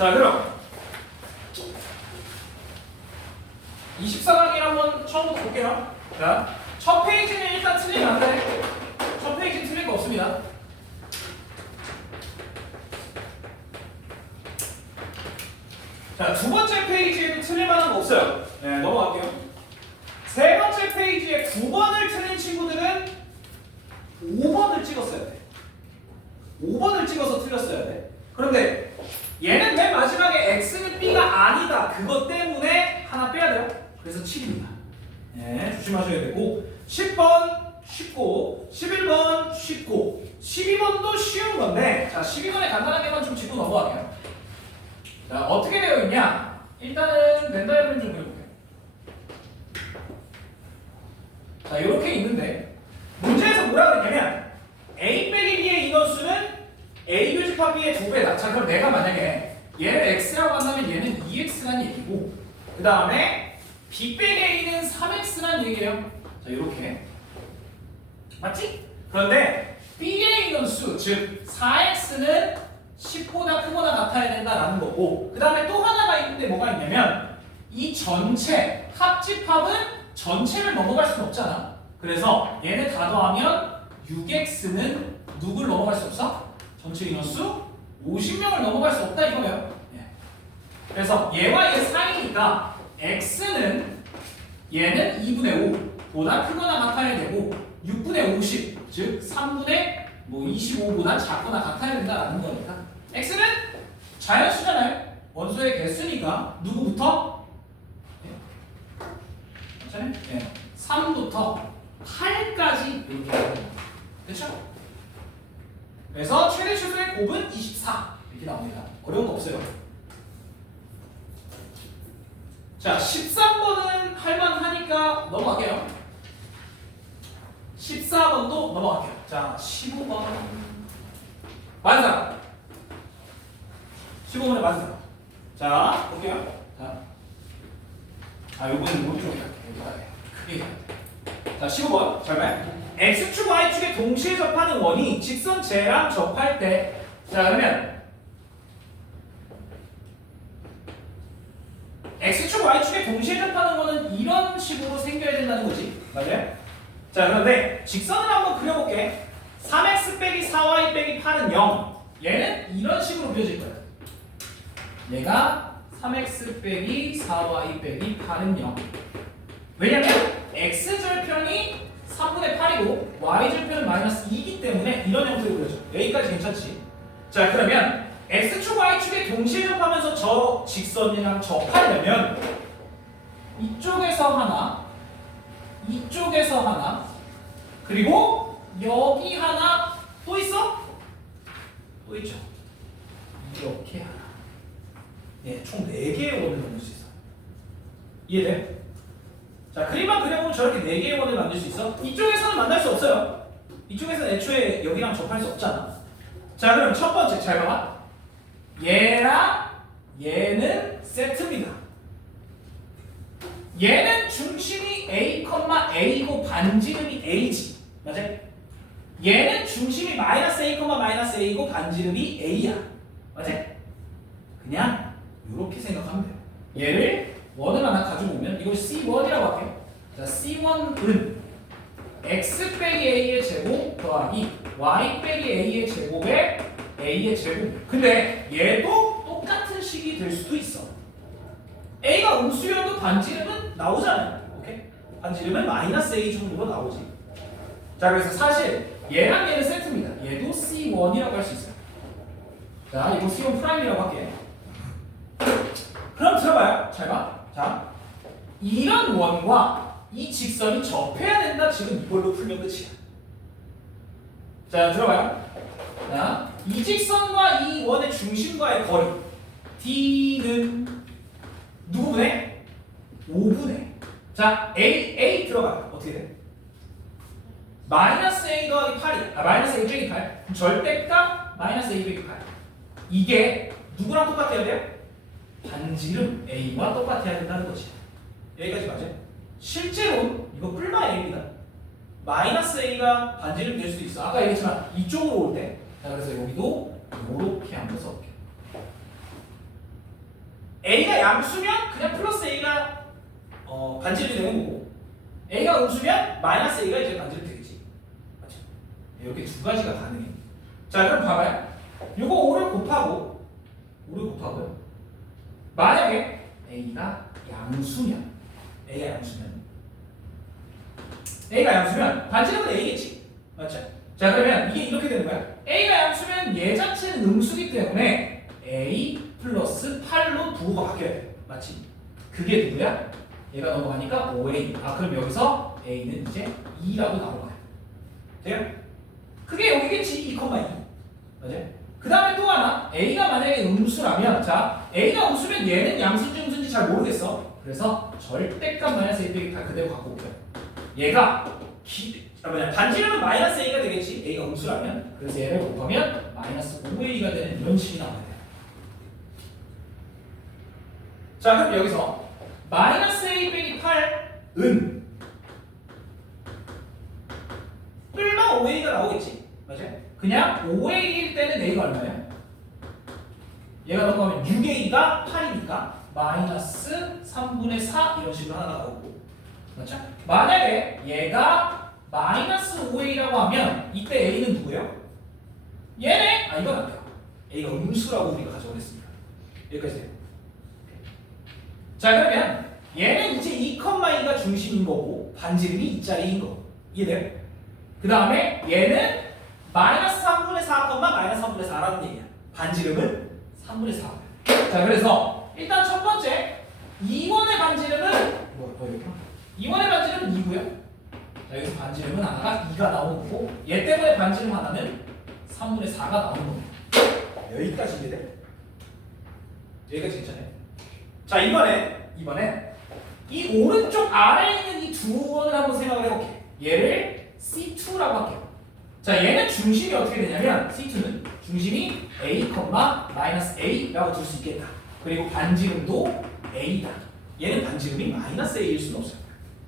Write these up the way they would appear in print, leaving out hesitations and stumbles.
자, 그럼 24강을 한번 처음부터 볼게요. 자, 첫 페이지는 일단 틀리면 안 돼. 첫 페이지는 틀릴 거 없습니다. 자, 두 번째 페이지에도 틀릴 만한 거 없어요. 네, 넘어갈게요. 세 번째 페이지에 9번을 틀린 친구들은 5번을 찍었어야 돼. 5번을 찍어서 틀렸어야 돼. 그런데 얘는 맨 마지막에 x는 b가 아니다. 그것 때문에 하나 빼야 돼요. 그래서 7입니다. 네, 조심하셔야 되고 10번 쉽고 11번 쉽고 12번도 쉬운 건데 자 12번에 간단하게만 좀 짚고 넘어갈게요. 자 어떻게 되어 있냐? 일단은 벤 다이어그램 좀 그려볼게요. 자 이렇게 있는데 문제에서 뭐라 그랬냐면 a 빼기 b의 인원수는 a 교집합 b의 2배다. 자 그럼 내가 만약에 얘를 x라고 한다면 얘는 2x란 얘기고 그 다음에 b 빼기 a는 3x란 얘기예요. 자 이렇게 맞지? 그런데 b의 인원수 즉 4x는 10보다 크거나 같아야 된다라는 거고 그 다음에 또 하나가 있는데 뭐가 있냐면 이 전체 합집합은 전체를 넘어갈 수는 없잖아. 그래서 얘네 다 더하면 6x는 누굴 넘어갈 수 없어? 전체 인원수 50명을 넘어갈 수 없다 이거예요. 그래서 얘와 얘 사이니까 x는 얘는 2분의 5보다 크거나 같아야 되고 6분의 50, 즉 3분의 25보다 작거나 같아야 된다라는 거니까 x는 자연수잖아요. 원소의 개수니까 누구부터? 맞잖아요? 네. 3부터 8까지 이렇게 됩니다. 그렇죠? 그래서 최대 최소의 곱은 24 이렇게 나옵니다. 어려운 거 없어요. 자 13번은 할만하니까 넘어갈게요. 14번도 넘어갈게요. 자 15번 만사 15번에 만사 자 볼게요. 자 요거는 이거 좀 크게 해야 돼. 자 15번 잘 봐요. x축 y축에 동시에 접하는 원이 직선 쟤랑 접할 때 자 그러면 x축 y축에 동시에 접하는 거는 이런 식으로 생겨야 된다는 거지. 맞아요? 자 그런데 직선을 한번 그려볼게. 3x 빼기 4y 빼기 8은 0 얘는 이런 식으로 그려질 거야. 얘가 3x 빼기 4y 빼기 8은 0 왜냐면 x절편이 3분의 8이고 y절편은 마이너스 2이기 때문에 이런 형태로 그려져. 여기까지 괜찮지? 자 그러면 x축 y축에 동시에 접하면서 저 직선이랑 접하려면 이쪽에서 하나 이쪽에서 하나 그리고 여기 하나 또 있어? 또 있죠. 이렇게 하나 예, 총 4개의 원을 만들 수 있어. 이해돼? 자 그림만 그려보면 저렇게 4개의 원을 만들 수 있어. 이쪽에서는 만날 수 없어요. 이쪽에서는 애초에 여기랑 접할 수 없잖아. 자 그럼 첫 번째 잘 봐봐. 얘랑 얘는 세트입니다. 얘는 중심이 A, A고 반지름이 A지. 맞아? 얘는 중심이 마이너스 A, 마이너스 A고 반지름이 A야. 맞아? 그냥 이렇게 생각하면 돼요. 얘를 원을 하나 가지고 오면 이걸 C1이라고 할게요. 자, C1은 x 빼기 a의 제곱 더하기 y 빼기 a의 제곱에 a의 제곱. 근데 얘도 똑같은 식이 될 수도 있어. a가 음수여도 반지름은 나오잖아요. 오케이? 반지름은 마이너스 a 정도로 나오지. 자, 그래서 사실 얘랑 얘는 세트입니다. 얘도 C1이라고 할 수 있어요. 자, 이거 C1 프라임이라고 할게. 그럼 들어봐요. 잘 봐. 자, 이런 원과 이 직선이 접해야 된다. 지금 이걸로 풀면 끝이야. 자, 들어봐요. 자, 이 직선과 이 원의 중심과의 거리 D는 누구분의? 5분의. 자, A 들어가요. 어떻게 돼? 마이너스 A 더하기 8이 마이너스 A 빼기 8 절대값 마이너스 A 빼기 8 이게 누구랑 똑같아야 돼요? 반지름 A와 똑같아야 된다는 거지. 여기까지 맞아요? 실제로 이거 뿔마 A입니다. 마이너스 A가 반지름 될 수도 있어. 아까 얘기했지만 이쪽으로 올 때. 자, 그래서 여기도 이렇게 한번 써볼게요. A가 양수면 그냥 플러스 A가 반지름이 되는 거고, A가 음수면 마이너스 A가 이제 반지름 되겠지. 맞죠? 이렇게 두 가지가 가능해. 자, 그럼 봐봐요. 요거 5를 곱하고요. 만약에 A가 양수면 반지름은 A겠지. 맞죠? 자, 그러면 이게 이렇게 되는 거야. A가 양수면 얘 자체는 음수기 때문에 A 플러스 8로 부호가 바뀌어야 돼. 맞지? 그게 누구야? 얘가 넘어가니까 5A. 그럼 여기서 A는 이제 2라고 나올 거야. 돼요? 그게 여기겠지. 2,2. 맞아요? 그 다음에 또 하나. A가 만약에 음수라면, 자, A가 음수면 얘는 양수인지 음수인지 잘 모르겠어. 그래서 절대값 마이너스 A 빼기 다 그대로 갖고 올게요. 얘가 반지름은 마이너스 A가 되겠지. A가 음수라면. 그래서 얘를 곱하면 마이너스 5A가 되는 이런 식이 나와야 돼요. 자, 그럼 여기서 마이너스 A 빼기 8은 뿔만 5A가 나오겠지. 맞아요? 그냥 5A일 때는 A가 얼마예요? 얘가 넘어가면 6A가 8이니까 마이너스 3분의 4 이런 식으로 하나 나오고, 맞죠? 만약에 얘가 마이너스 5A라고 하면 이때 A는 누구예요? 얘네? 이건 안 돼요. A가 음수라고 우리가 가져오겠습니다. 여기까지 돼요. 자, 그러면 얘는 이제 2,2가 중심인 거고 반지름이 2짜리인 거. 이해돼요? 그 다음에 얘는 마이너스 3분의 4, 마이너스 3분의 4라는 얘기야. 반지름은 3분의 4. 자, 그래서 일단 첫 번째 2원의 반지름은 2원의 반지름은 2고요. 자, 여기서 반지름은 하나가 2가 나오는 거고, 얘 때문에 반지름 하나는 3분의 4가 나오는 겁니다. 여기까지 이해돼? 여기까지 괜찮아요? 자, 이번에 이 오른쪽 아래에 있는 이 두 원을 한번 생각을 해볼게. 얘를 C2라고 할게요. 자, 얘는 중심이 어떻게 되냐면 C2는 중심이 A, 마이너스 A라고 둘 수 있겠다. 그리고 반지름도 A다. 얘는 반지름이 마이너스 A일 수는 없어요.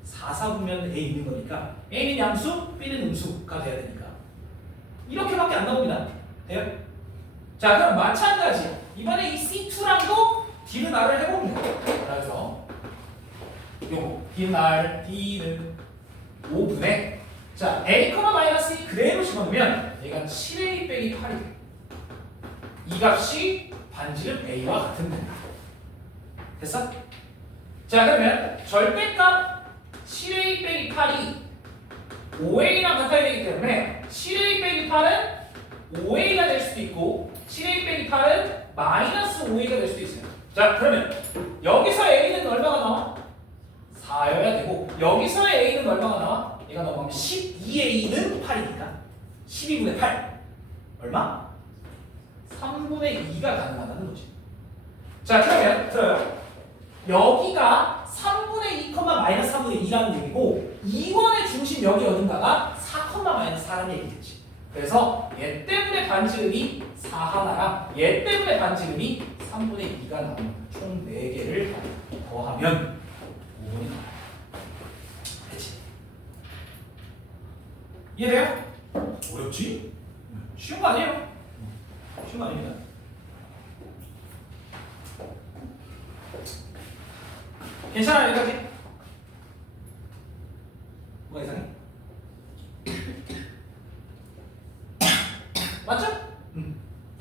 4, 4분면 A 있는 거니까 A는 양수, B는 음수가 돼야 되니까 이렇게밖에 안 나옵니다. 돼요? 자, 그럼 마찬가지 이번에 이 C2랑도 D는 R을 해봅니다. 그래서 요거 D는 R, D는 5분의 자, A, 마이너스 2 그대로 집어넣으면 얘가 7A 빼기 8이 돼. 이 값이 반지름 A와 같은 된다. 됐어? 자, 그러면 절대값 7A 빼기 8이 5A랑 같아야 되기 때문에 7A 빼기 8은 5A가 될 수도 있고 7A 빼기 8은 마이너스 5A가 될 수도 있어요. 자, 그러면 여기서 A는 얼마가 나와? 4여야 되고 여기서의 A는 얼마가 나와? 얘가 넘어가면 12A는 8이니까 12분의 8 얼마? 3분의 2가 가능하다는 거지. 자, 그러면 들어요. 여기가 3분의 2, 마이너스 3분의 2라는 얘기고 2원의 중심 여기 어딘가가 4, 마이너스 4라는 얘기겠지. 그래서 얘 때문에 반지름이 4 하나랑 얘 때문에 반지름이 3분의 2가 나옵니다. 총 4개를 더하면 5분이 나와요. 됐지? 이해돼요? 어렵지? 쉬운 거 아니에요? 쉬운 거 아닙니다. 괜찮아요, 여기까지? 뭐가 이상해? 맞죠?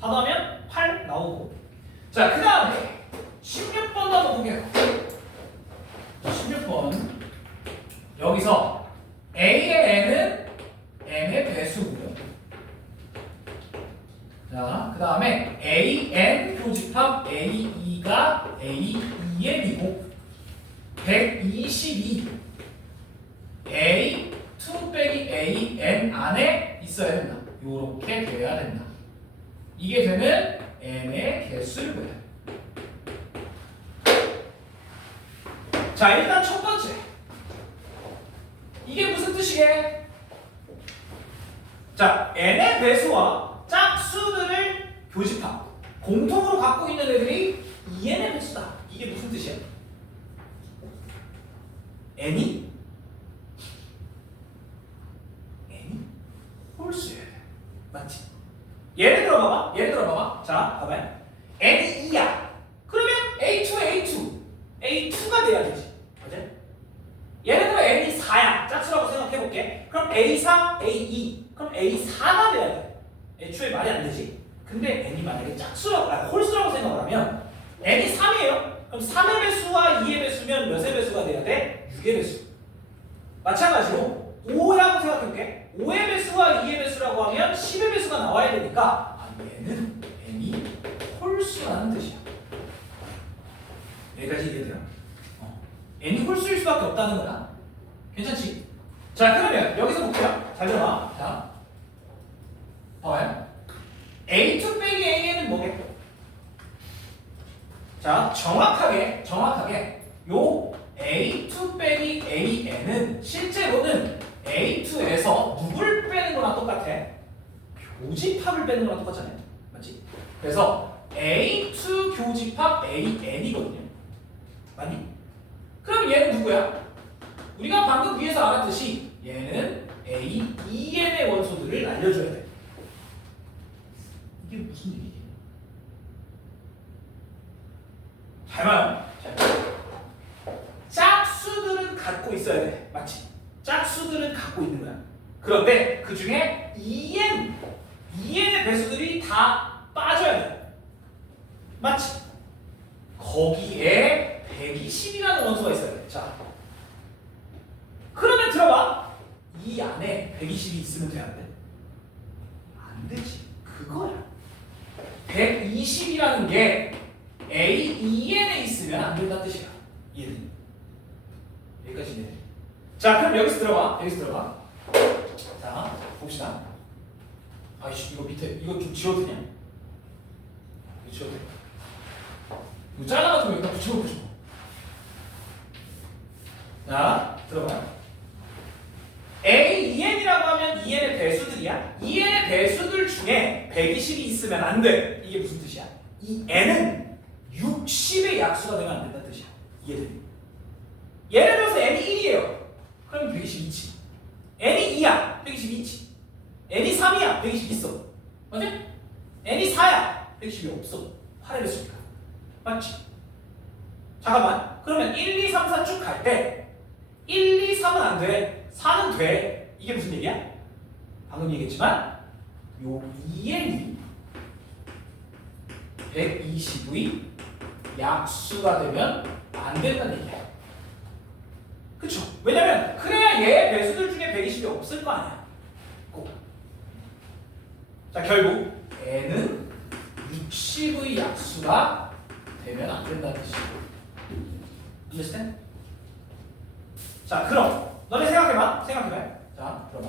다 더하면 8 나오고. 자, 그 다음에 16번도 한번 볼게요. 16번 여기서 A의 N은 N의 배수고요. 자, 그 다음에 AN 교집합 A2가 A2N이고 122 A2 빼기 AN 안에 있어야 된다. 요렇게 돼야 된다. 이게 되는 N의 개수를 구해야 돼. 자, 일단 첫 번째 이게 무슨 뜻이게? 자, N의 배수와 짝수들을 교집합 공통으로 갖고 있는 애들이 2N의 배수다. 이게 무슨 뜻이야? N이 홀수여야 돼. 맞지? 예를 들어 봐봐. 자, 봐봐요. N이 2야. 그러면 A2에 A2 A4가 돼야 돼. 애초에 말이 안 되지. 근데 n이 만약에 홀수라고 생각을 하면 n이 3이에요. 그럼 3의 배수와 2의 배수면 몇의 배수가 돼야 돼? 6의 배수. 마찬가지로 5라고 생각해볼게. 5의 배수와 2의 배수라고 하면 10의 배수가 나와야 되니까 얘는 n이 홀수라는 뜻이야. 여기까지 이해돼요? n이 홀수일 수밖에 없다는 거야. 괜찮지? 자, 그러면 여기서 볼게요. 잘 들어봐. 자, 봐봐요. A2 빼기 AN은 뭐겠고? 자, 정확하게 요 A2 빼기 AN은 실제로는 A2에서 누굴 빼는 거랑 똑같아? 교집합을 빼는 거랑 똑같잖아요. 맞지? 그래서 A2 교집합 AN이거든요. 맞니? 그럼 얘는 누구야? 우리가 방금 위에서 알았듯이 얘는 A2N의 원소들을 알려줘야 돼. 이게 무슨 얘기지? 잘 봐요. 짝수들은 갖고 있어야 돼. 맞지? 짝수들은 갖고 있는 거야. 그런데 그 중에 EN의 배수들이 다 빠져야 돼. 맞지? 거기에 120이라는 원소가 있어야 돼. 자, 그러면 들어봐. 이 안에 120이 있으면 돼, 안 돼? 안 되지. 그거야. 120이라는 게 AEN에 있으면 안 된다는 뜻이야. 얘는. 여기까지 이해. 자, 그럼 여기서 들어봐. 자, 봅시다. 아이씨, 이거 밑에 이거 좀 지워도 되냐? 이거 지워도 돼. 이거 잘라가지고 여기다 붙여보고 싶어. 자, 들어봐요. AEN이라고 하면 EN의 배수들이야. EN의 배수들 중에 120이 있으면 안 돼. 이게 무슨 뜻이야? 이 N은 60의 약수가 되면 안 된다는 뜻이야. 이해돼? 예를 들어서 N이 1이에요. 그럼 122치. N이 2야. 122치. N이 3이야. 120 있어. 맞지? N이 4야. 120이 없어. 8의 배수니까. 맞지? 잠깐만. 그러면 1, 2, 3, 4 쭉 갈 때 1, 2, 3은 안 돼. 4는 돼. 이게 무슨 얘기야? 방금 얘기했지만 요 EN이 120의 약수가 되면 안 된다는 얘기야. 그쵸? 왜냐면 그래야 얘 배수들 중에 120이 없을 거 아니야. 꼭. 자, 결국 N은 60의 약수가 되면 안 된다는 뜻이야. understand? 자, 그럼 너네 생각해봐. 자, 들어봐.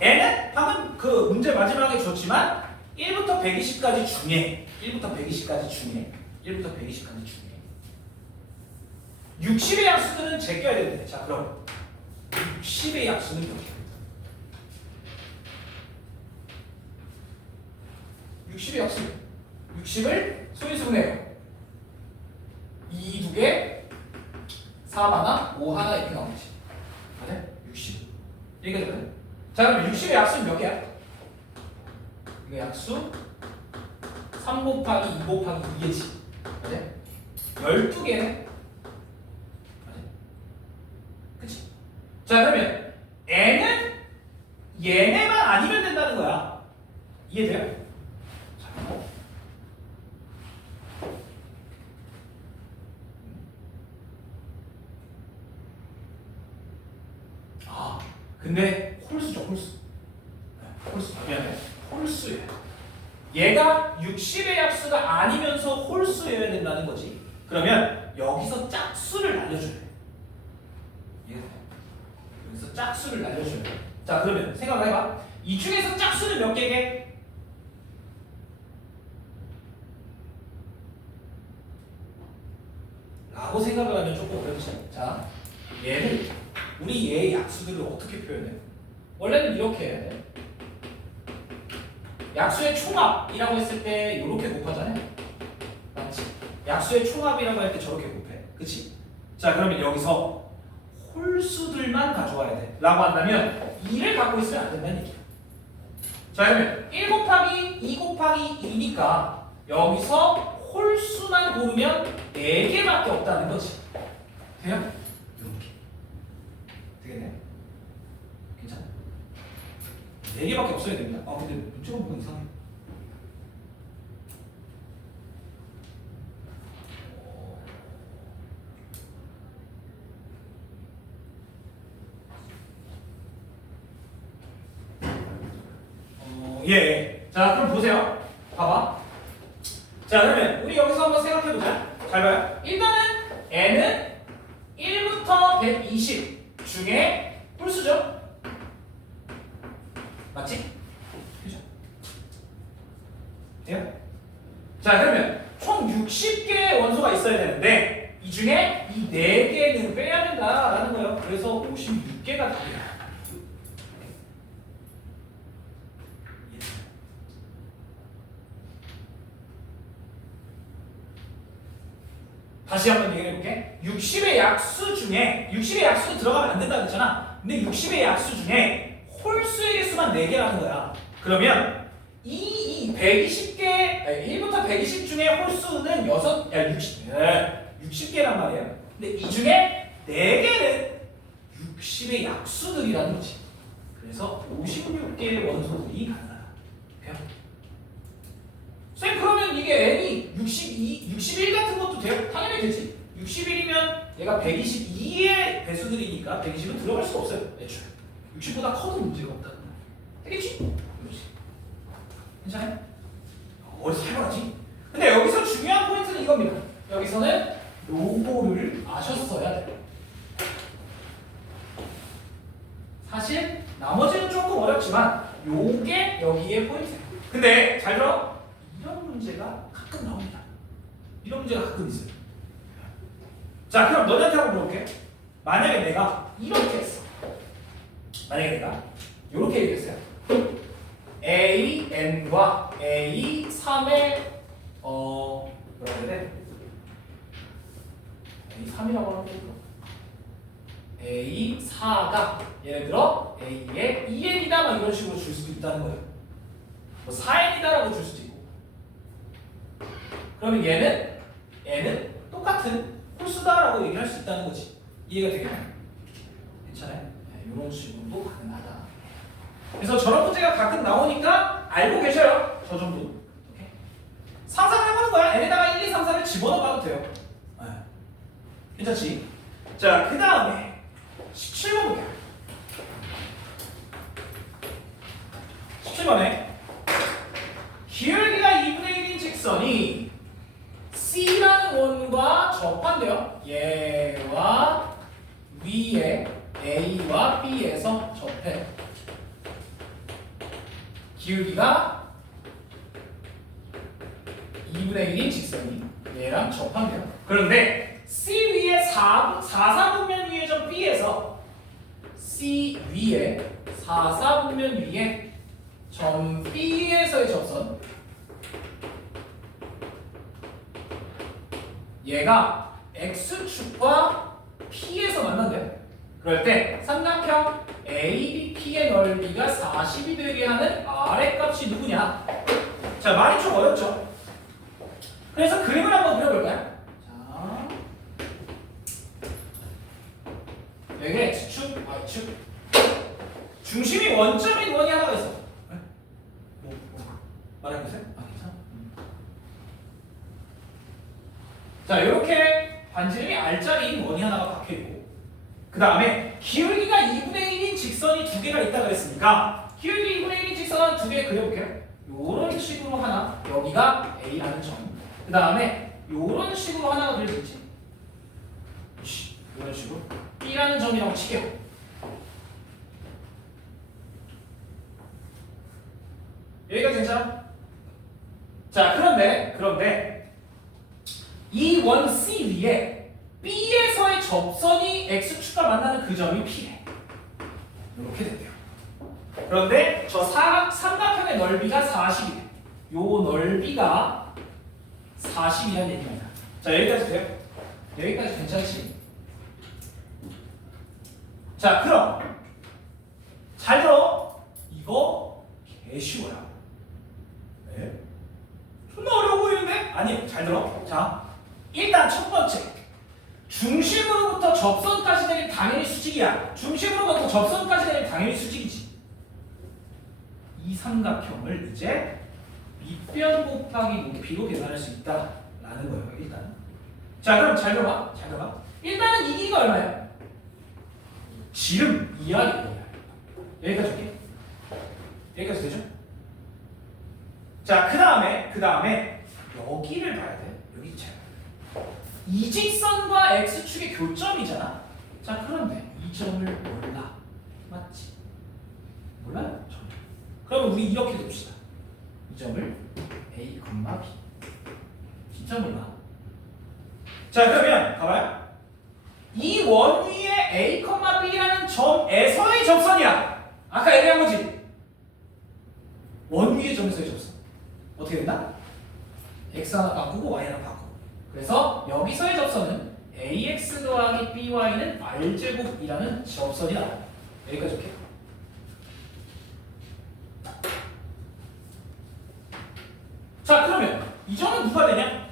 N은 방금 그 문제 마지막에 줬지만 1부터 120까지 중에 60의 약수들은 제껴야 되는데. 자, 그럼 60의 약수는 이렇게. 60의 약수. 60을 소인수분해요. 2, 2개, 4 하나, 5 하나 이렇게 나오지. 맞아? 60. 이게 되거든. 자, 그럼 60의 약수는 몇 개야? 이거 약수 3 곱하기 2 곱하기 2개지. 맞아? 12개네. 맞아? 그치? 자, 그러면 N은 얘네만 아니면 된다는 거야. 이해돼요? 근데 홀수죠, 홀수. 미안해. 홀수예요. 얘가 60의 약수가 아니면서 홀수여야 된다는 거지. 그러면 여기서 짝수를 알려줘야 돼. 이해돼? 여기서 짝수를 알려줘야 돼. 자, 그러면 생각을 해봐. 이 중에서 짝수는 몇 개게? 라고 생각을 하면 조금 어렵지. 자, 얘를 우리 얘의 약수들을 어떻게 표현해? 원래는 이렇게 해야 돼. 약수의 총합이라고 했을 때 이렇게 곱하잖아요. 맞지? 약수의 총합이라고 할 때 저렇게 곱해. 그치? 자, 그러면 여기서 홀수들만 가져와야 돼. 라고 한다면 2를 갖고 있으면 안 된다는 얘기야. 자, 그러면 1 곱하기 2 곱하기 2니까 여기서 홀수만 고르면 4개밖에 없다는 거지. 돼요? 되겠네. 괜찮아. 예. 자, 그럼 보세요. 봐봐. 자, 그러면 우리 여기서 한번 생각해보자. 잘 봐요. 일단은 n은 1부터 120 중에 홀수죠? 맞지? 그죠? 돼요? 자, 그러면 총 60개의 원소가 있어야 되는데 이 중에 이 4개는 빼야 된다라는 거예요. 그래서 56개가 답이야. 다시 한번 얘기해 볼게. 60의 약수 중에 60의 약수도 들어가면 안 된다고 했잖아. 근데 60의 약수 중에 홀수의 개수만 4개라는 거야. 그러면 이 120개 1부터 120 중에 홀수는 60개란 말이에요. 근데 이 중에 4개는 60의 약수들이라는 거지. 그래서 56개의 원소들이 가능하다. 오케이? 쌤, 그러면 이게 n이 61 같은 것도 돼요? 당연히 되지. 61이면 얘가 122의 배수들이니까 120은 들어갈 수가 없어요. 애초에 60보다 커도 문제가 없다. 되겠지? 그렇지. 괜찮아요? 어디서 살벌하지? 근데 여기서 중요한 포인트는 이겁니다. 여기서는 요거를 아셨어야 돼요. 사실 나머지는 조금 어렵지만 요게 여기에 포인트예요. 근데 잘 들어. 이런 문제가 가끔 나옵니다. 이런 문제가 가끔 있어요. 자, 그럼 너네한테 한번 물어볼게. 만약에 내가 이렇게 했어. 만약에 내가 이렇게 얘기했어요. A, N과 A, 3의 뭐라고 해야 돼? A, 3이라고 하는 게 A, 4가 예를 들어 A에 2N이다 막 이런 식으로 줄 수도 있다는 거예요. 뭐 4N이다라고 줄 수도 있고. 그러면 얘는 똑같은 홀수다라고 얘기할 수 있다는 거지. 이해가 되겠나요? 괜찮아요? 네, 이런 식으로도 가능하다. 그래서 저런 문제가 가끔 나오니까 알고 계셔요. 저 정도. 오케이. 상상해보는 거야. n에다가 1, 2, 3, 4를 집어넣어봐도 돼요. 네. 괜찮지? 자, 그 다음에 17번 볼게요. 17번에 기울기가 2분의 1인 직선이 C라는 원과 접한대요. 얘와 위에 A와 B에서 접해. 기울기가 2분의 1인 직선이 얘랑 접한대요. 그런데 C 위에 4사분면 위에 점 B에서 C 위에 4사분면 위에 점 B에서의 접선 얘가 X축과 P에서 만난대요. 그럴 때 삼각형 ABP의 넓이가 40이 되게 하는 아래값이 누구냐? 자, 말이 좀 어렵죠? 그래서 그림을 한번 그려볼까요? 자, 여기 X축, Y축 중심이 원점인 원이 하나가 있어. 말해보세요. 괜찮아? 자, 이렇게 반지름이 R자리인 원이 하나가 박혀있고 그 다음에 기울기가 2분의 1인 직선이 2개가 있다고 했으니까 기울기 2분의 1인 직선 2개 그려볼게요. 요런 식으로 하나, 여기가 A라는 점. 그 다음에 요런 식으로 하나가 그려지지. 이런 식으로 B라는 점이라고 칠게요. 여기가 괜찮아? 자, 그런데 이 원 C 위에 B에서의 접선이 X축과 만나는 그 점이 P래. 이렇게 됐대요. 그런데 저 삼각형의 넓이가 40이래. 요 넓이가 40이라는 얘기입니다. 자, 여기까지 돼요? 여기까지 괜찮지? 자, 그럼 잘 들어. 이거 개쉬워요. 네? 존나 어려워 보이는데? 아니, 잘 들어. 자, 일단 첫 번째, 중심으로부터 접선까지 되는 당연히 수직이야. 중심으로부터 접선까지 되는 당연히 수직이지. 이 삼각형을 이제 밑변 곱하기 높이로 계산할 수 있다라는 거예요. 일단. 자, 그럼 잘 들어봐. 일단은 이 길이가 얼마야? 지름 2R이에요. 여기까지 할게. 여기까지 되죠? 자, 그 다음에 여기를 봐야 돼. 여기 있잖아. 이 직선과 x축의 교점이잖아. 자, 그런데 이 점을 몰라. 맞지? 몰라요? 전혀. 그러면 우리 이렇게 둡시다. 이 점을 a, b. 진짜 몰라. 자, 그러면 봐봐요. 이 원 위에 a, b라는 점에서의 접선이야. 아까 얘기한 거지? 원 위의 점에서의 접선. 어떻게 된다? x 하나 바꾸고 y 하나 바꾸고. 그래서 여기서의 접선은 ax 더하기 by는 r제곱이라는 접선이 나와요. 여기까지 오케이? 자, 그러면 이 점은 누가 되냐?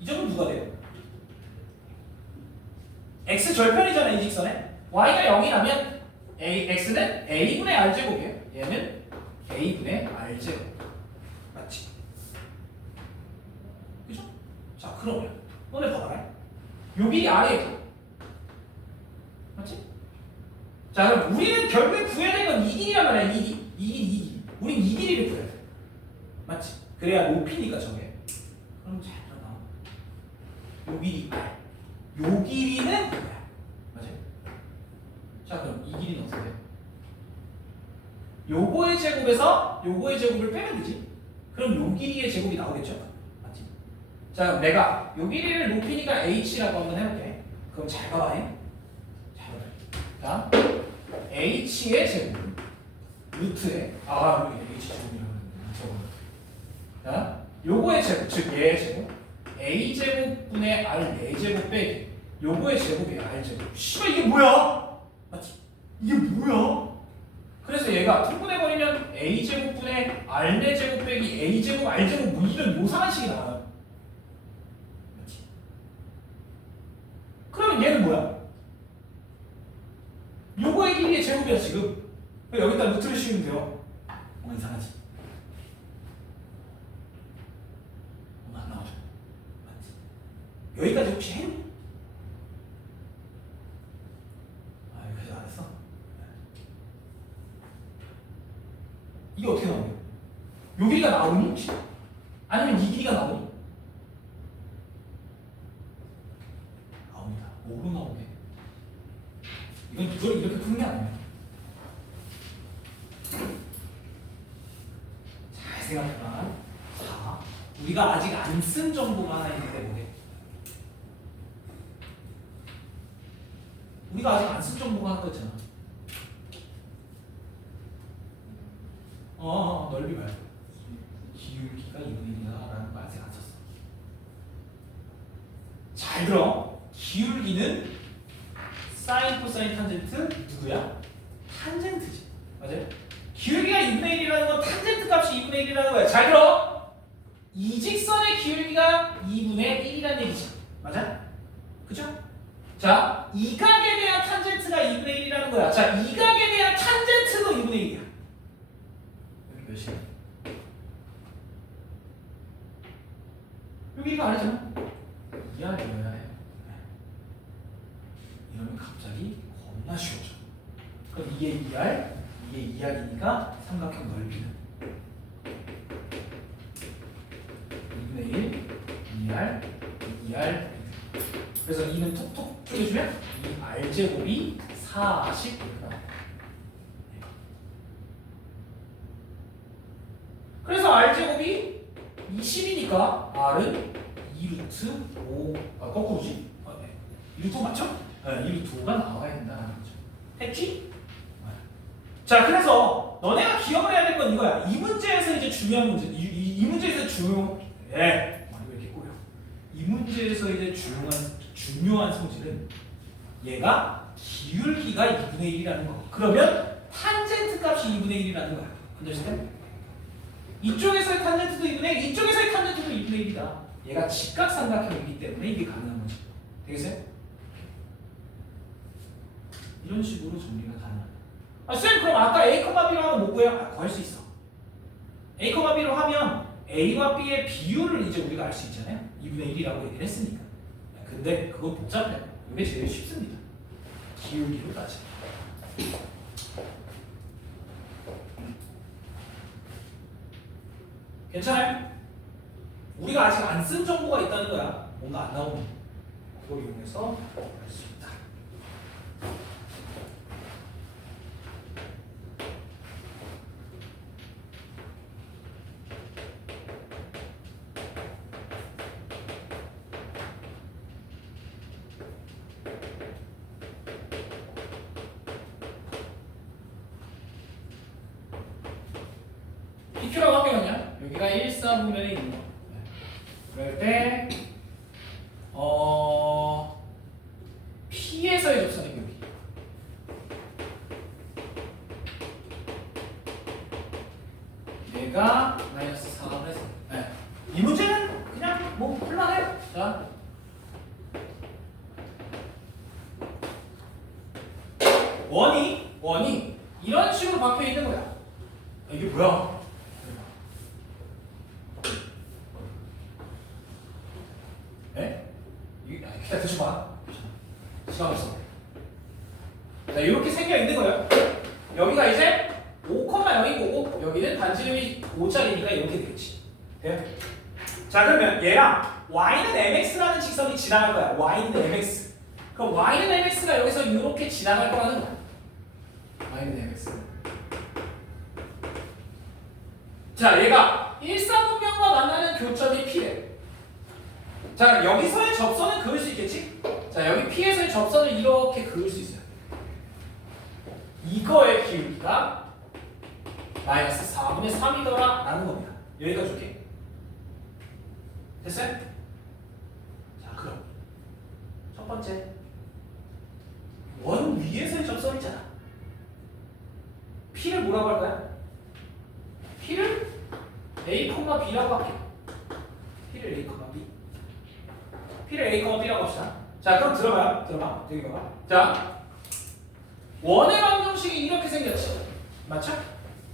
이 점은 누가 돼요? x 절편이잖아, 이 직선에. y가 0이라면 x는 a분의 r제곱이에요. 얘는 a분의 r제곱. 맞지? 그죠? 자, 그러면 너네 봐봐라. 요 길이 r이에요. 맞지? 자, 그럼 우리는 결국에 구해야 되는 건 이 길이란 말이야. 이 길이. 우린 이 길이를 구해야 돼. 맞지? 그래야 높이니까 저게. 그럼 잘 들어봐. 요 길이 r. 요 길이는 그거야. 맞아요? 자, 그럼 이 길이는 어떻게 돼? 요거의 제곱에서 요거의 제곱을 빼면 되지. 그럼 요 길이의 제곱이 나오겠죠? 맞지? 자, 그럼 내가 요 길이를 높이니까 h라고 한번 해볼게. 그럼 잘 봐봐. 자, h의 제곱 루트에 여기 h 제곱이라고 했는데 자, 요거의 제곱, 즉 얘의 제곱 a 제곱분의 r 4제곱 빼기 요거의 제곱이야. r 제곱. 씨발 이게 뭐야? 맞지? 이게 뭐야? 그래서 얘가 통분해버리면 a 제곱분의 r 4제곱 빼기 a 제곱 r 제곱 뭐 이런 요상한 식이 나와요. 맞지? 그러면 얘는 뭐야? 요거의 길이의 제곱이야 지금. 여기다 루트를 씌우면 돼요. 뭔가 이상하지? 뭔가 안 나오죠? 맞지? 여기까지 혹시 했니? 그래서 안 했어? 이게 어떻게 나오냐? 요 길이가 나오니 혹시? 아니면 이 길이가 나오니? 나옵니다. 뭐로 나오게? 이건 이걸 이렇게 푸는 게 아니에요. 잘 생각해봐. 자, 우리가 아직 안 쓴 정보가 하나 있는데 뭐게? 우리가 아직 안 쓴 정보가 하나 있잖아. 넓이 말고 기울기가 2분의 1이다라는 거 아직 안 썼어. 잘 들어. 기울기는 사인, 코사인, 탄젠트 누구야? 탄젠트지. 맞아요? 기울기가 2분의 1이라는 건 탄젠트 값이 2분의 1이라는 거야. 잘 들어. 이 직선의 기울기가 2분의 1이라는 얘기지. 맞아? 그죠? 자, 이 각에 대한 탄젠트가 2분의 1이라는 거야. 자, 이 각에 대한 탄젠트도 2분의 1이야. 여기 몇이야? 여기가 아니잖아. 이하여야 해. 이러면 갑자기 겁나 쉬워져. 그럼 이게 2R, 이게 2R이니까 삼각형 넓이는 2분의 1, 2R, 2R. 그래서 2는 톡톡 쪼개주면 이 R제곱이 40 이렇게 나와요. 그래서 R제곱이 20이니까 R은 2루트 5, 거꾸로지? 2루트 맞죠? 2루트 5가 나와야 된다는 거죠. 했지? 자, 그래서 너네가 기억을 해야 될 건 이거야. 이 문제에서 이제 중요한 문제, 이 문제에서 왜 이렇게 꼬여? 이 문제에서 이제 중요한 성질은 얘가 기울기가 2분의 1이라는 거. 그러면 탄젠트 값이 2분의 1이라는 거야. understand? 이쪽에서의 탄젠트도 2분의 1, 이쪽에서의 탄젠트도 2분의 1이다. 얘가 직각삼각형이기 때문에 이게 가능한 거지. 되겠어요? 이런 식으로 정리가 가능하다. 쌤, 그럼 아까 A, B로 하면 뭐 구해요? 구할 수 있어. A, B로 하면 A와 B의 비율을 이제 우리가 알 수 있잖아요. 2분의 1이라고 얘기를 했으니까. 근데 그건 복잡해요. 이게 제일 쉽습니다. 기울기로 따져. 괜찮아요? 우리가 아직 안 쓴 정보가 있다는 거야. 뭔가 안 나오는 그걸 이용해서 할 수 있다. PQ라고 할게요. 여기가 1사분면에 있는 거. 그럴 때 P에서의 접선의 기울기. 얘가 마이너스 4분의 3. 네. 이 문제는 그냥 뭐 풀만해요. 자, 원이 이런 식으로 박혀 있는 거야. 이게 뭐야? 기다 드셔봐. 시간 없어. 자, 이렇게 생겨 있는 거예요. 여기가 이제 5,0인 거고, 여기는 반지름이 5짜리니까 이렇게 되겠지. 돼요? 자, 그러면 얘랑 y는 mx라는 직선이 지나갈 거야. y는 mx. 그럼 y는 mx가 여기서 이렇게 지나갈 거라는 거야. y는 mx. 자, 얘가 일사분면과 만나는 교점이 P래. 자, 여기서의 접선은 그을 수 있겠지? 자, 여기 P에서의 접선을 이렇게 그을 수 있어요. 이거의 기울기가 마이너스 4분의 3이더라 라는 겁니다. 여기까지 줄게. 됐어요? 자, 그럼 첫 번째 원 위에서의 접선이잖아. P를 뭐라고 할 거야? P를 A, B라고 할게. P를 A, B. P를 A, B라고 합시다. 자, 그럼 들어봐. 여기 봐봐. 자, 원의 방정식이 이렇게 생겼지. 맞죠?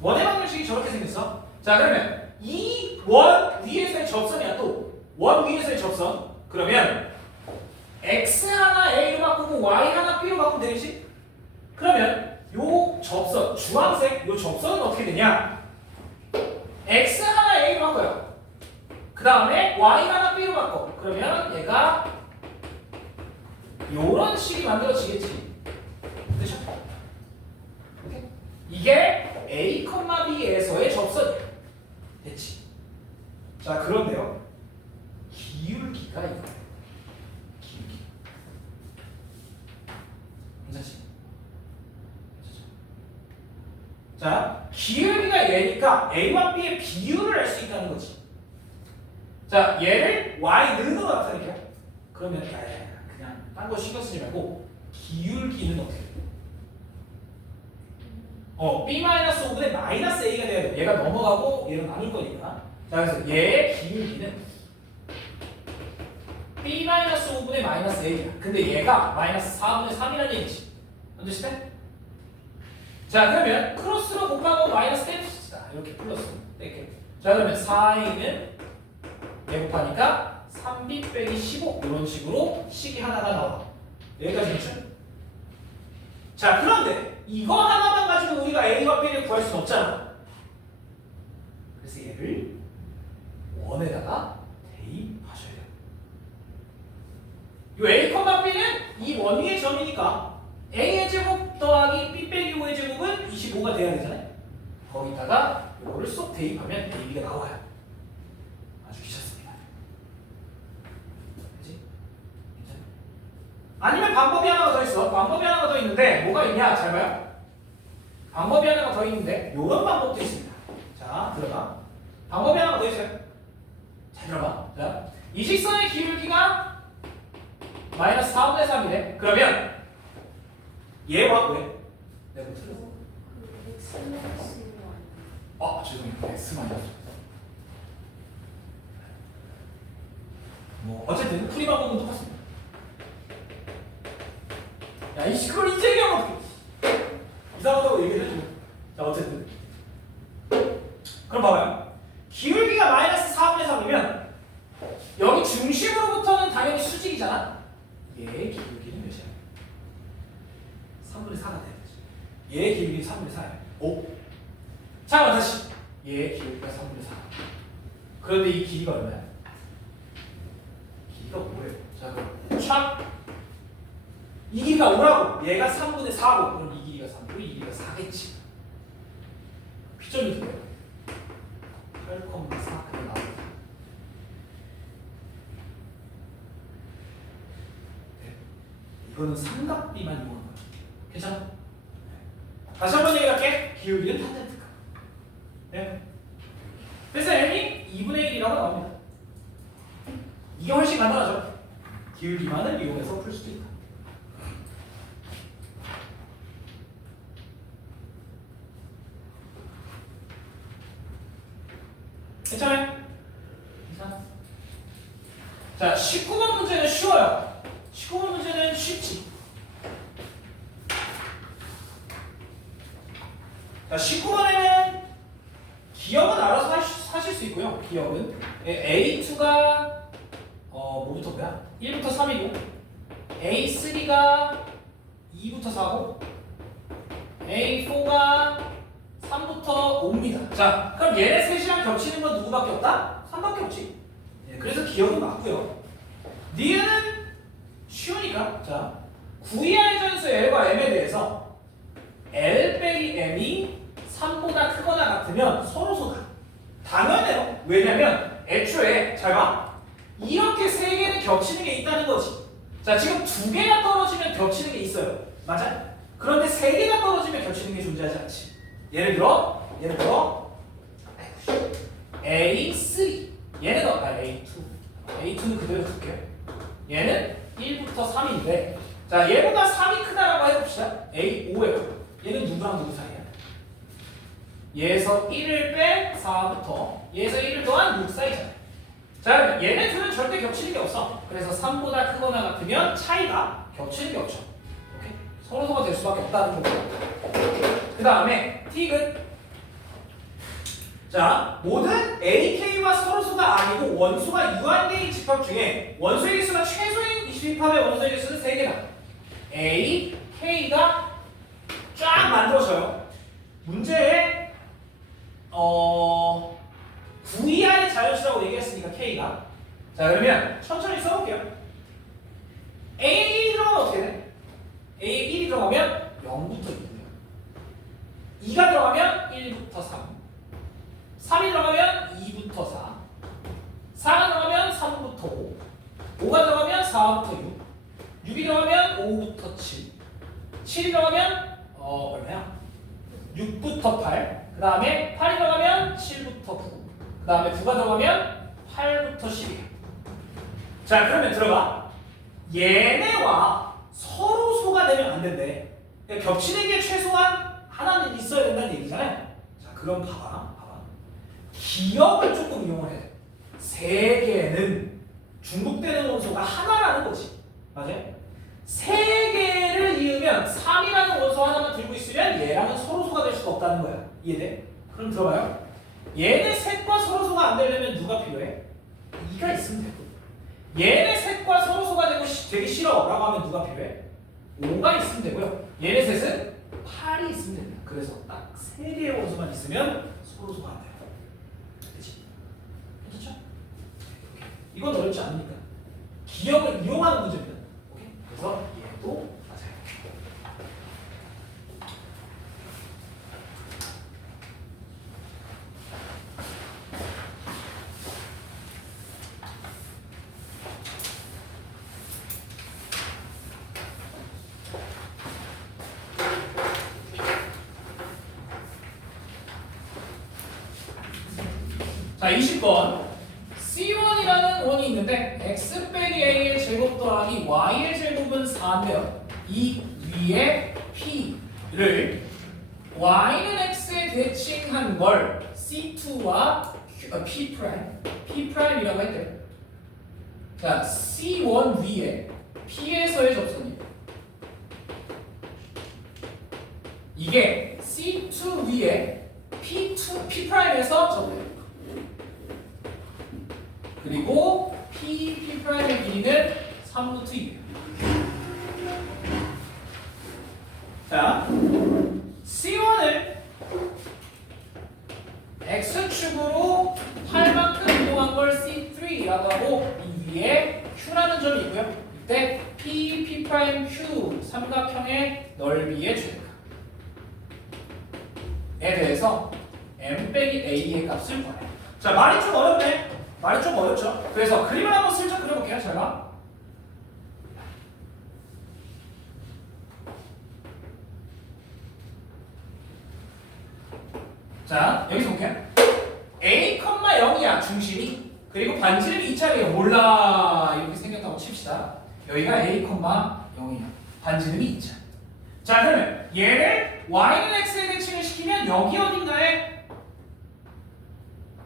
원의 방정식이 저렇게 생겼어. 자, 그러면 이 원 위에서의 접선이야. 또 원 위에서의 접선. 그러면 x 하나 A로 바꾸고 y 하나 B로 바꾸면 되겠지? 그러면 요 접선, 주황색 요 접선은 어떻게 되냐? x 하나 A로 바꿔요. 그 다음에 y 하나 B로 바꿔. 그러면 얘가 요런 식이 만들어지겠지. 그렇죠? 오케이? 이게 A, B에서의 접선이야. 됐지? 자, 그런데요. 기울기가 이거예요. 기울기. 괜찮지? 자, 기울기가 얘니까 A와 B의 비율을 알 수 있다는 거지. 자, 얘를 y는으로 나타낼게요. 그러면 그냥 딴 거 신경 쓰지 말고 기울기는 어떻게 돼? B-5분의 마이너스 A가 돼야 돼. 얘가 넘어가고 얘가 나눌 거니까. 자, 그래서 얘의 기울기는 B-5분의 마이너스 A야. 근데 얘가 마이너스 4분의 3이라는 얘기지. understand? 자, 그러면 크로스로 곱하고 마이너스 떼봅시다. 이렇게 플러스 뗄게요. 자, 그러면 4A는 얘 곱하니까 3B 빼기 15 이런 식으로 식이 하나가 나와. 여기까지 괜찮죠? 자, 그런데 이거 하나만 가지고 우리가 A와 B를 구할 수는 없잖아. 그래서 얘를 원에다가 대입하셔야 돼요. 이 A, B는 이 원 위의 점이니까 A의 제곱 더하기 B 빼기 5의 제곱은 25가 돼야 되잖아요. 거기다가 이거를 쏙 대입하면 AB가 나와요. 아주 귀찮습니다. 그치? 괜찮아? 아니면 방법이 하나가 더 있어. 방법이 하나가 더 있는데 뭐가 있냐? 잘 봐요. 방법이 하나가 더 있는데 이런 방법도 있습니다. 자, 들어봐. 방법이 하나가 더 있어요. 잘 들어봐. 자, 이 직선의 기울기가 마이너스 4분의 3이래. 그러면 얘와 왜? 내가 틀렸어. 죄송해요. X 마이너스. 어쨌든 풀이 방법은 똑같습니다. 야, 이씨 그걸 이제 얘기하면 어떡해. 이상하다고 얘기를 해줘. 자, 어쨌든 그럼 봐봐요. 기울기가 마이너스 4분의 3이면 여기 중심으로부터는 당연히 수직이잖아. 얘의 기울기는 몇이야? 3분의 4가 돼야지. 얘의 기울기는 3분의 4야. 오. 자, 그럼 다시 얘의 기울기가 3분의 4. 그런데 이 길이가 얼마야? 길이가 5예요. 자 그럼 촥! 이 길이가 5라고 얘가 3분의 4고 그럼 이 길이가 3고 이 길이가 4겠지. 피점이 돼요. 8,4 그게 나와요. 네. 이거는 삼각비만 이용한 거야. 괜찮아? 다시 한번 얘기할게. 기울기는 탄젠트가. 네. 그래서 m이 2분의 1이라고 나옵니다. 이게 훨씬 간단하죠. 기울기만을 이용해서 풀 수도 있다. 괜찮아요? 괜찮아. 자, 19번 문제는 쉬워요. 19번 문제는 쉽지. 자, 19번에는 기억은 알아서 하실 수 있고요. 기억은 A2가 뭐부터 뭐야? 1부터 3이고 A3가 2부터 4고 A4가 3부터 5입니다. 자, 그럼 얘네 셋이랑 겹치는 건 누구밖에 없다? 3밖에 없지. 예, 그래서 기억은 맞고요. 니은은 쉬우니까 자, 구이하의 전수 L과 M에 대해서 L 빼기 M이 3보다 크거나 같으면 서로소다. 당연해요. 왜냐면 애초에 잘 봐. 이렇게 세 개는 겹치는 게 있다는 거지. 자, 지금 두 개가 떨어지면 겹치는 게 있어요. 맞아? 그런데 세 개가 떨어지면 겹치는 게 존재하지 않지. 예를 들어 A3 얘는 A2는 그대로 둘게요. 얘는 1부터 3인데 자 얘보다 3이 크다라고 해봅시다. A5예요. 얘는 누구랑 누구 사이야? 얘에서 1을 빼 4부터 얘에서 1을 더한 6 사이잖아요. 자 얘네 둘은 절대 겹치는 게 없어. 그래서 3보다 크거나 같으면 차이가 겹치는 게 없죠. 오케이? 서로서가 될 수밖에 없다는 거고. 그 다음에 T는 자 모든 AK와 서로수가 아니고 원소가 유한계의 집합 중에 원소의 개수가 최소인 집합의 원소의 개수는 3개다. A, K가 쫙 만들어져요. 문제에 9 이하의 자연수라고 얘기했으니까 K가 자 그러면 천천히 써볼게요. A 1이 들어가면 어떻게 돼? A 1이 들어가면 0부터 2고요. 2가 들어가면 1부터 3 3이 들어가면 2부터 4 4가 들어가면 3부터 5 5가 들어가면 4부터 6 6이 들어가면 5부터 7 7이 들어가면 얼마야? 6부터 8 그 다음에 8이 들어가면 7부터 9 그 다음에 9가 들어가면 8부터 10이야. 자 그러면 들어가. 얘네와 서로 소가 되면 안 된대. 그러니까 겹치는 게 최소한 하나는 있어야 된다는 얘기잖아요. 자 그럼 봐봐. 기억을 조금 이용을 해야 돼. 세 개는 중복되는 원소가 하나라는 거지. 맞아요? 세 개를 이으면 3이라는 원소 하나만 들고 있으면 얘랑은 서로소가 될 수가 없다는 거야. 이해돼? 그럼 들어봐요. 얘네 셋과 서로소가 안 되려면 누가 필요해? 2가 있으면 되고. 얘네 셋과 서로소가 되기 싫어 라고 하면 누가 필요해? 5가 있으면 되고요. 얘네 셋은 8이 있으면 됩니다. 그래서 딱 3개의 원소만 있으면 서로소가 안 돼요. 그치? 괜찮죠? 이건 어렵지 않으니까. 기억을 이용하는 문제입니다. 오케이? 그래서 얘도 맞아요. 자, 20번. C1이라는 원이 있는데 x 빼기 a의 제곱 더하기 y의 제곱은 4인데요. 이 위에 p를 y는 x에 대칭한 걸 C2와 P'이라고 했대요. 자, C1 위에 P에서의 접선이에요. 이게 C2 위에 P'에서 접해요. 그리고 P'의 길이는 3루트 2예요. 자, C1을 X축으로 8만큼 이동한 P라고 하고 이 위에 Q라는 점이 있고요. 이때 P, P'Q 삼각형의 넓이의 최대값에 대해서 M 빼기 A의 값을 구해요. 자, 말이 좀 어렵네. 말이 좀 어렵죠. 그래서 그림을 한번 슬쩍 그려볼게요. 제가. 자, 여기서 볼게요. A, 0이야 중심이. 그리고 반지름이 2차례예요. 몰라 이렇게 생겼다고 칩시다. 여기가 A, 0이야. 반지름이 2차. 자, 그러면 얘를 y는 x에 대칭을 시키면 여기 어딘가에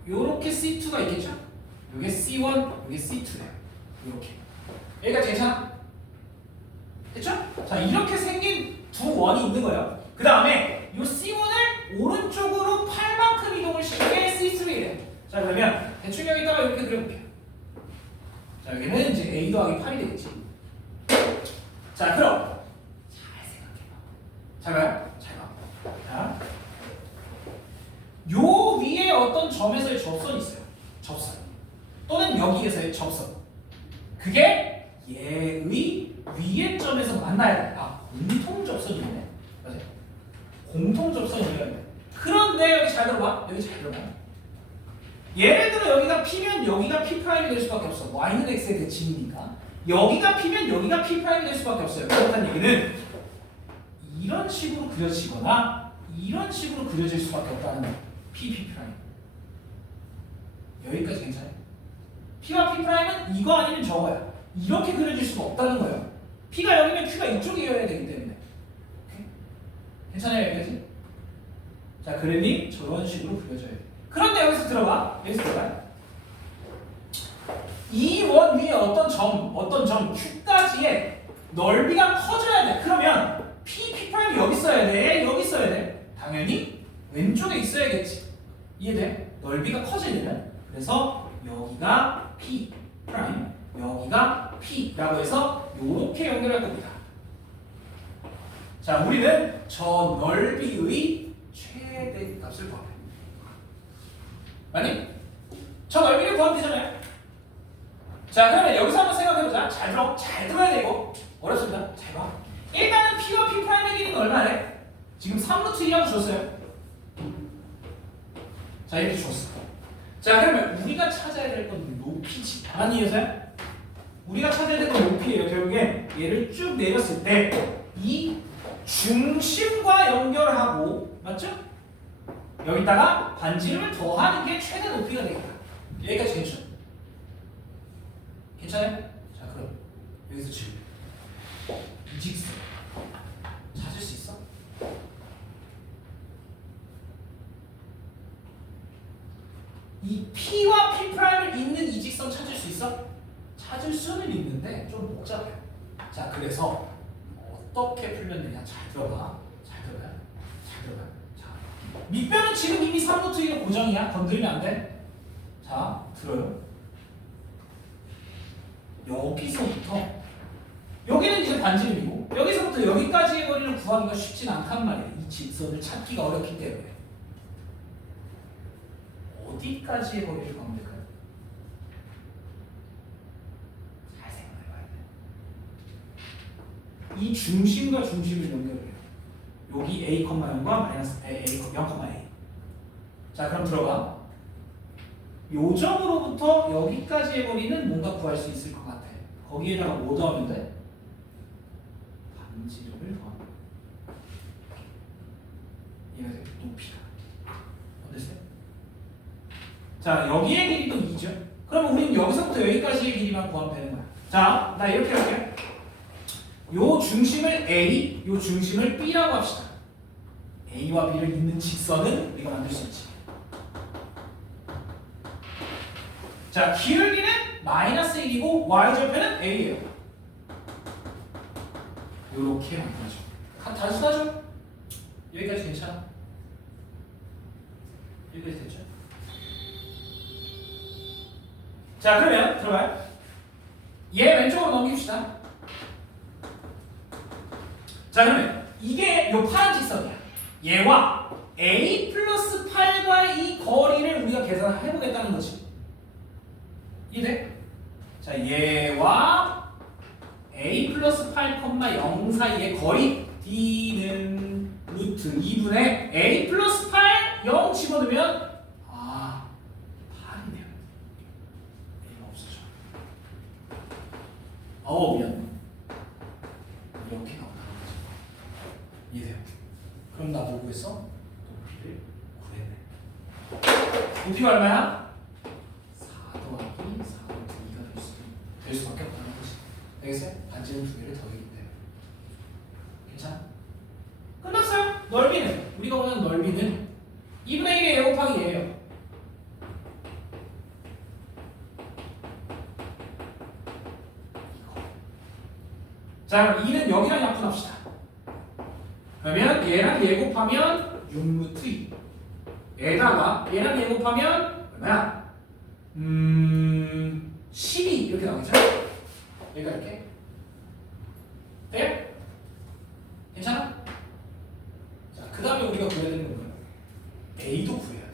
요렇게 C2가 있겠죠? 요게 C1, 요게 C2예요. 요렇게. 여기가 괜찮아? 됐죠? 자, 이렇게 생긴 두 원이 있는 거예요. 그 다음에 요 C1을 오른쪽으로 8만큼 이동을 시키게 C3래. 자, 그러면 대충 여기다가 이렇게 그려볼게요. 자, 여기는 이제 A 더하기 8이 되겠지. 자, 그럼 잘 생각해봐. 잘 봐요? 잘 봐. 자, 요 위에 어떤 점에서의 접선이 있어요. 접선. 또는 여기에서의 접선. 그게 얘의 위의 점에서 만나야 돼. 아, 공통 접선이네. 맞아요. 공통 접선이어야 돼. 그런데 여기 잘 들어봐. 여기 잘 들어봐. 예를 들어 여기가 P면 여기가 P'이 될 수밖에 없어. Y는 X의 대칭이니까. 여기가 P면 여기가 P'이 될 수밖에 없어요. 그렇다는 얘기는 이런 식으로 그려지거나 이런 식으로 그려질 수밖에 없다는 거예요. P, P'. 여기까지 괜찮아요? P와 P'은 이거 아니면 저거야. 이렇게 그려질 수가 없다는 거예요. P가 여기면 Q가 이쪽이어야 되기 때문에. 오케이? 괜찮아요? 여기까지? 자, 그림이 저런 식으로 그려져야 돼. 그런데 여기서 들어봐. 여기서 들어봐. 이 원 위에 어떤 점 Q까지의 넓이가 커져야 돼. 그러면 P, P'이 여기 있어야 돼? 여기 있어야 돼? 당연히 왼쪽에 있어야겠지. 이해돼? 넓이가 커지려면. 그래서 여기가 P', 여기가 P라고 해서 이렇게 연결할 겁니다. 자, 우리는 저 넓이의 최대값을 구합니다. 맞니? 저 넓이를 구하면 되잖아요. 자, 그러면 여기서 한번 생각해보자. 잘 들어야 돼 이거. 어렵습니다. 잘 봐. 일단은 P와 P'의 길이는 얼마래? 지금 3루트 2라고 줬어요. 자, 이렇게 줬어. 자, 그러면 우리가 찾아야 될 건 높이지. 아니, 여자야? 우리가 찾아야 될 건 높이예요. 결국엔 얘를 쭉 내렸을 때 이 중심과 연결하고, 맞죠? 여기다가 반지름을 더하는 게 최대 높이가 되겠다. 여기까지 괜찮죠? 괜찮아요? 자, 그럼 여기서 질문. 이직선 찾을 수 있어? 이 P와 P'을 잇는 이직선 찾을 수 있어? 찾을 수는 있는데 좀 복잡해. 자, 그래서 어떻게 풀면 되냐? 잘 들어봐. 잘 들어봐. 자, 밑변은 지금 이미 3루트 1은 고정이야. 건드리면 안 돼. 자, 들어요. 여기서부터 여기는 이제 반지름이고 여기서부터 여기까지의 거리를 구하기가 쉽진 않단 말이에요. 이 직선을 찾기가 어렵기 때문에. 어디까지의 거리를 구하면 될까요? 잘 생각해봐야 돼. 이 중심과 중심을 연결해요. 여기 A, 0과 마이너스 A, 0,A. 자, 그럼 들어가. 요 점으로부터 여기까지의 거리는 뭔가 구할 수 있을 것 같아. 거기에다가 뭐 더하면 돼? 반지름을 더하면 얘가 높이가 어땠어요? 자, 여기의 길이도 2죠. 그러면 우리는 여기서부터 여기까지의 길이만 구하면 되는 거야. 자, 나 이렇게 할게. 요 중심을 A, 요 중심을 B라고 합시다. A와 B를 잇는 직선은 우리가 만들 수 있지. 자, 기울기는 마이너스 1이고 y절편은 a예요. 요렇게 만들어줘. 단순하죠? 여기까지 괜찮아? 여기까지 됐죠? 자, 그러면 들어봐요. 얘 왼쪽으로 넘깁시다. 자, 그러면 이게 요 파란 직선이야. 얘와 a 플러스 8과의 이 거리를 우리가 계산을 해보겠다는 거지. 이해돼? 자, 얘와 a 플러스 8, 0 사이의 거리 d는 루트 2분의 a 플러스 8, 0 집어넣으면 8이네요. a가 없어져. 미안. 이렇게 나온다는 거지. 이해돼요? 그럼 나 뭐 구했어? 높이를 구했네. 높이가 얼마야? 4 더하기 4 더하기 2가 될 수밖에 없다는 거지. 알겠어요? 반지름 두 개를 더하기 때문에. 괜찮아? 끝났어요. 넓이는 우리가 원하는 넓이는 2분의 1의 a 곱하기 얘예요. 자, 그럼 2는 여기랑 약분합시다. 그러면 얘랑 얘 곱하면 6루트 2. 에다가 얘랑 얘 곱하면 얼마야? 12 이렇게 나오겠죠? 얘가 이렇게. 네? 괜찮아? 자, 그 다음에 우리가 구해야 되는 건 뭐예요? a도 구해야 돼.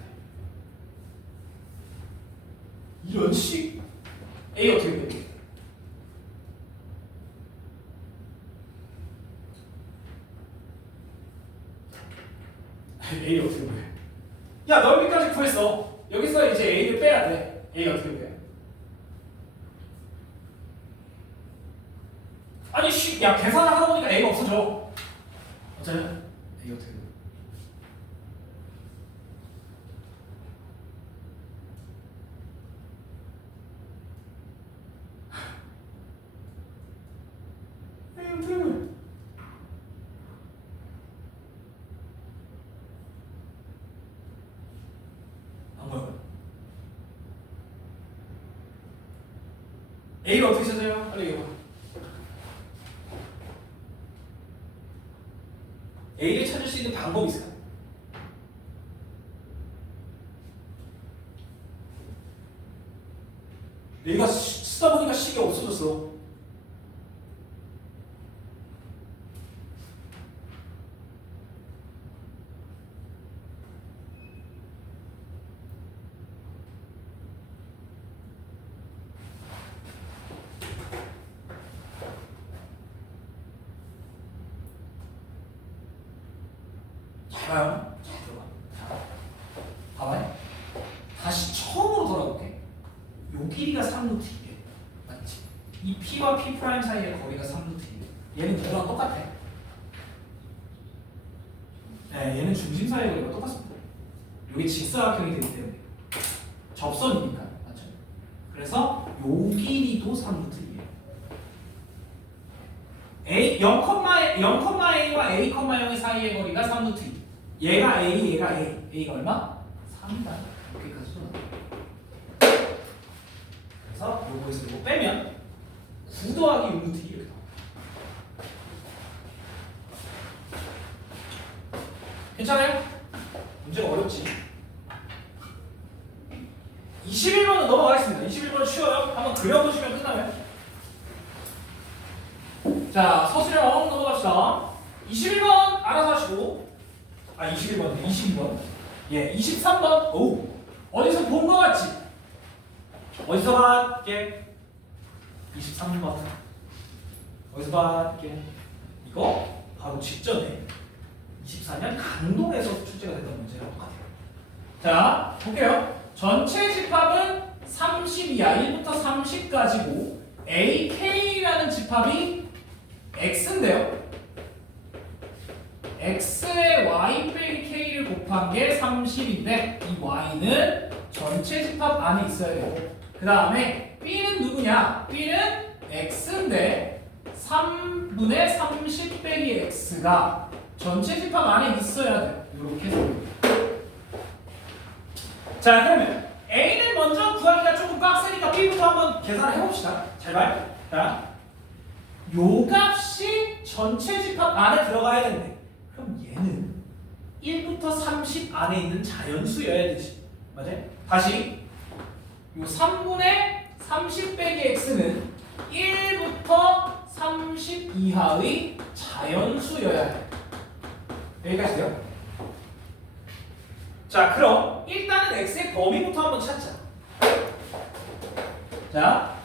이런 식. a 어떻게 구해? a 어떻게 구해? 야, 넓이까지 구했어. 여기서 이제 a를 빼야 돼. a 어떻게 구해? 아니 야, 계산을 하다 보니까 a가 없어져. 어쩌면 a 어떻게 구해? a 어떻게 구해? a를 어떻게 찾아요? 빨리 얘기해봐. a를 찾을 수 있는 방법이 있어요. 얘가 쓰다 보니까 식이 없어졌어. 봐요. 자, 들어봐. 봐봐요. 다시 처음으로 돌아볼게. 요 길이가 3루트 2에 맞지? 이 P와 P' 사이의 거리가 3루트 2. 얘는 걔랑 똑같아. 네, 얘는 중심 사이의 거리가 똑같습니다. 여기 직사각형이 되기 때문에 접선이니까 맞죠? 그래서 요 길이도 3루트 2예요. A 0,A와 A, 0의 사이의 거리가 3루트 2. 얘가 A, 얘가 A. A가 얼마? 3이다. 여기까지 쏟아. 그래서 요거에서 요거 빼면 9 더하기 6루트 2 이렇게 나와. 괜찮아요? 문제가 어렵지. 21번은 넘어가겠습니다. 21번은 쉬워요. 한번 그려보시면 끝나요. 자, 서술형 넘어갑시다. 21번 알아서 하시고, 21번, 22번, 예, 23번, 오, 어디서 본 거 같지? 어디서 봤게? 23번, 어디서 봤게? 이거 바로 직전에 24년 강동에서 출제가 됐던 문제랑 똑같아요. 자, 볼게요. 전체 집합은 30이야. 1부터 30까지고 AK라는 집합이 X인데요. X의 Y 빼기 K를 곱한 게 30인데 이 Y는 전체 집합 안에 있어야 되고 그 다음에 B는 누구냐? B는 X인데 3분의 30 빼기 X가 전체 집합 안에 있어야 돼. 이렇게 해서 자, 그러면 A는 먼저 구하기가 조금 빡세니까 B부터 한번 계산을 해봅시다. 잘 봐요. 자, 요 값이 전체 집합 안에 들어가야 되는데 그럼 얘는 1부터 30 안에 있는 자연수여야 되지. 맞아요? 다시 요 3분의 30 빼기 x는 1부터 30 이하의 자연수여야 돼. 여기까지 돼요? 자, 그럼 일단은 x의 범위부터 한번 찾자. 자,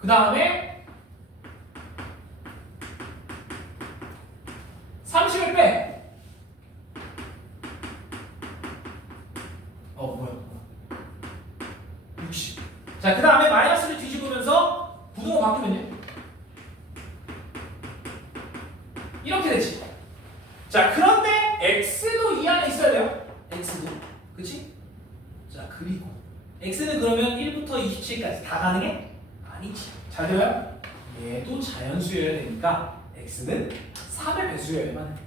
그 다음에 30을 빼. 뭐야 60. 자, 그 다음에 마이너스를 뒤집으면서 부등호 바꾸면요 이렇게 되지. 자, 그런데 x도 이 안에 있어야 돼요. x도. 그치? 자, 그리고 x는 그러면 1부터 27까지 다 가능해? 아니지. 잘 들어요? 얘도 자연수여야 되니까 x는 3의 배수여야만 해.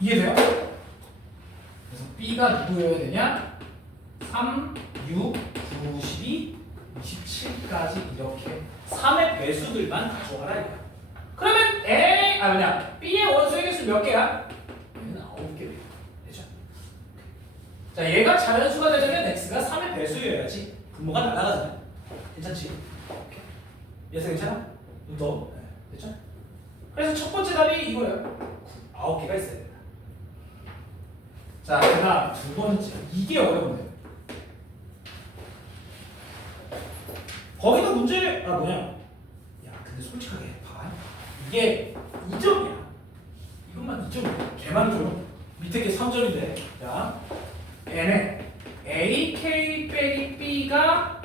이해돼요? 그래서 b가 누구여야 되냐? 3, 6, 9, 12, 27까지 이렇게 3의 배수들만 가져와라 이거야. 그러면 B의 원소의 개수 몇 개야? 얘는 9개 되죠. 자, 얘가 자연수가 되려면 x가 3의 배수여야지 분모가 날아가잖아. 괜찮지? 얘서 괜찮아? 너 됐죠? 그래서 첫 번째 답이 이거예요. 9개가 있어야 된다. 자, 그 다음 두 번째. 이게 어려운데. 거기도 문제를 야, 근데 솔직하게 봐봐. 이게 2점이야. 이것만 2점이야. 개만점. 밑에 게 3점인데. 자, 얘는 AK 빼기 B가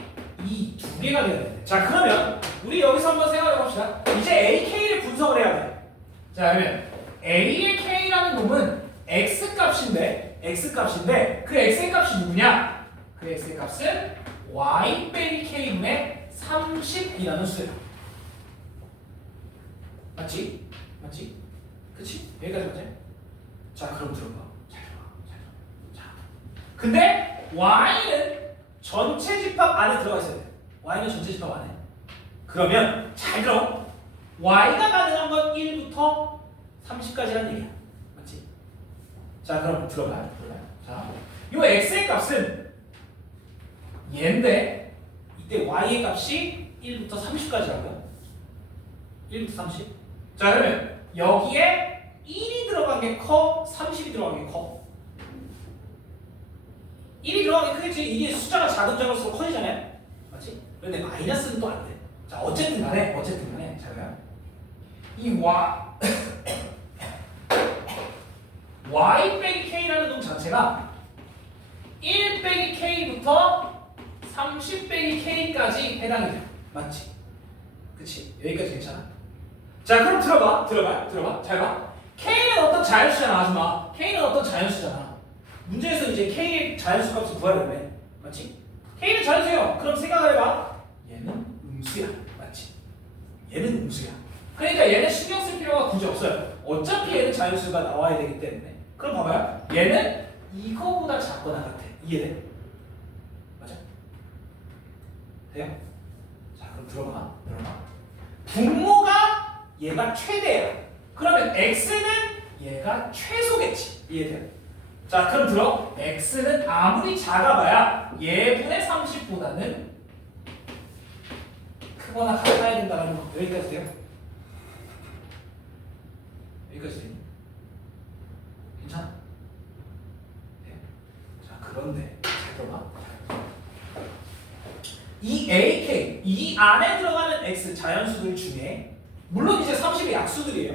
이 두 개가 돼야 돼. 자, 그러면 우리 여기서 한번 생각해 봅시다. 이제 AK를 분석을 해야 돼. 자, 그러면 A의 K라는 놈은 X 값인데 그 X의 값이 누구냐? 그 X의 값은 Y 빼기 K분의 30이라는 수야. 맞지? 맞지? 그치? 여기까지 맞지? 자, 그럼 들어봐. 잘 들어봐. 자, 근데 Y는 전체 집합 안에 들어가 있어야 돼. Y는 전체 집합 안에. 그러면 잘 들어. Y가 가능한 건 1부터 30까지라는 얘기야. 맞지? 자, 그럼 들어봐. 자, 요 X의 값은 얘인데 이때 Y의 값이 1부터 30까지라고요. 1부터 30. 자, 그러면 여기에 1이 들어간 게 커? 30이 들어간 게 커? 1이 들어간 게 크겠지. 이게 숫자가 작은 작을수록 커지잖아요. 맞지? 그런데 마이너스는 또 안 돼. 자, 어쨌든 간에 잘 봐요. 이 y 빼기 k라는 놈 자체가 1 빼기 k부터 30 빼기 k까지 해당이 돼. 맞지? 그치? 여기까지 괜찮아? 자, 그럼 들어봐. 잘 봐. k는 어떤 자연수잖아, 아줌마. k는 어떤 자연수잖아. 문제에서 이제 k의 자연수 값을 구하려면, 맞지? k는 자연수예요. 그럼 생각을 해봐. 얘는 음수야. 맞지? 얘는 음수야. 그러니까 얘는 신경 쓸 필요가 굳이 없어요. 어차피 얘는 자연수가 나와야 되기 때문에. 그럼 봐봐요. 얘는 이거보다 작거나 같아. 이해돼? 맞아? 돼요? 자, 그럼 들어봐. 분모가 얘가 최대야. 그러면 x는 얘가 최소겠지. 이해돼요? 자, 그럼 들어. x는 아무리 작아봐야 얘분의 30보다는 크거나 같아야 된다는 거. 여기까지 돼요? 여기까지 돼요? 괜찮아? 네. 자, 그런데 잘 들어봐. 이 AK, 이 안에 들어가는 X 자연수들 중에 물론 이제 30의 약수들이에요.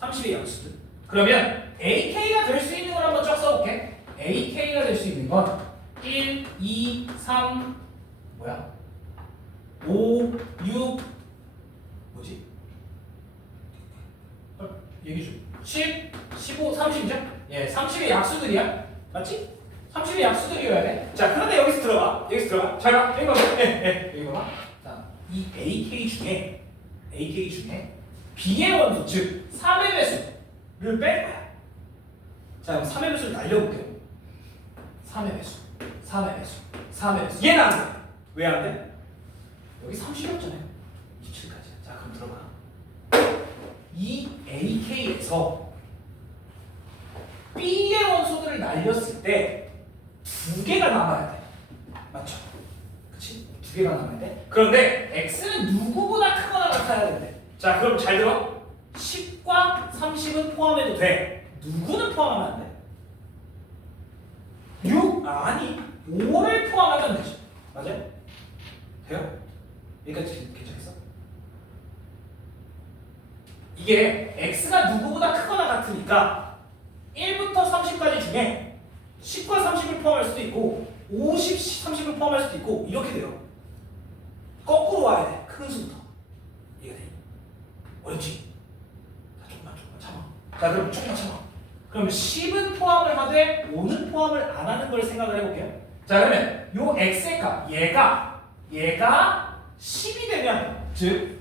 30의 약수들. 그러면 AK가 될 수 있는 걸 한번 쫙 써볼게. AK가 될 수 있는 건 1, 2, 3 뭐야? 5, 6 뭐지? 얘기 좀. 10, 15, 30이죠? 예, 30의 약수들이야. 맞지? 30의 약수들이어야 돼. 자, 그런데 여기서 들어봐. 잘 봐. 여기 봐봐. 여기 봐봐. 자, 이 AK 중에 B의 원소, 즉 3의 배수를 뺄 거야. 자, 그럼 3의 배수를 날려볼게요. 3의 배수. 얘는 안 돼. 왜 안 돼? 여기 30이었잖아요. 27까지. 자, 그럼 들어봐. 이 AK에서 B의 원소들을 날렸을 때 두 개가 남아야 돼. 맞죠? 그치? 두 개가 남아야 돼. 그런데 X는 누구보다 크거나 같아야 된대. 자, 그럼 잘 들어. 10과 30은 포함해도 돼. 누구는 포함하면 안 돼? 6? 아니, 5를 포함하면 되죠. 맞아요? 돼요? 여기까지 괜찮겠어? 이게 x가 누구보다 크거나 같으니까 1부터 30까지 중에 10과 30을 포함할 수도 있고 50, 30을 포함할 수도 있고 이렇게 돼요. 거꾸로 와야 돼. 큰 수부터. 이해가 돼? 어렵지? 자, 조금만 참아. 자, 그럼 조금만 참아. 그럼 10은 포함을 하되 5는 포함을 안 하는 걸 생각을 해볼게요. 자, 그러면 요 x의 값, 얘가 10이 되면, 즉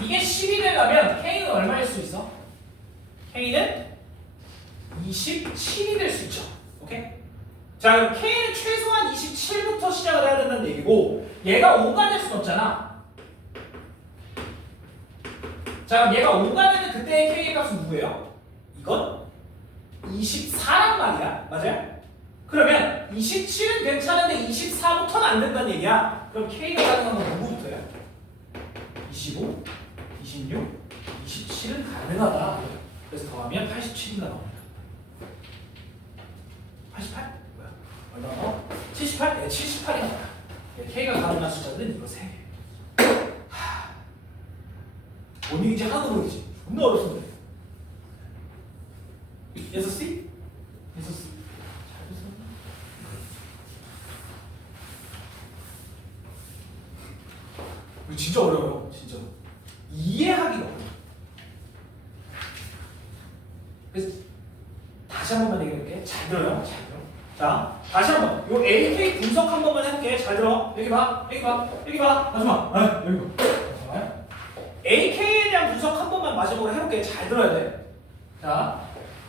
이게 10이 되려면 k는 얼마일 수 있어? k는 27이 될 수 있죠. 오케이? 자, 그럼 k는 최소한 27부터 시작을 해야 된다는 얘기고 얘가 5가 될 수는 없잖아. 자, 그럼 얘가 5가 되는 그때의 k의 값은 누구예요? 이건 24란 말이야. 맞아요? 그러면 27은 괜찮은데 24부터는 안 된다는 얘기야. 그럼 k가 가능한 건 누구부터야? 25, 26, 27은 가능하다. 그래서 더하면 87인가 나옵니다. 88? 뭐야? 얼마 나와? 78? 네, 78이 나와. 네, k가 가능한 숫자들은 이거 3개. 뭔 얘기인지 하나도 모르겠지? 존나 어렵습니다. 예서 C? 예서 C. 이거 진짜 어려워요. 진짜. 이해하기가 어려워. 그래서 다시 한 번만 얘기해볼게. 잘 들어요. 잘 들어. 자, 다시 한 번. 요 AK 분석 한 번만 해볼게. 잘 들어. 여기 봐. 여기 봐. 여기 봐. 하지마. 아, 여기 봐. 잠깐만. AK에 대한 분석 한 번만 마지막으로 해볼게. 잘 들어야 돼. 자,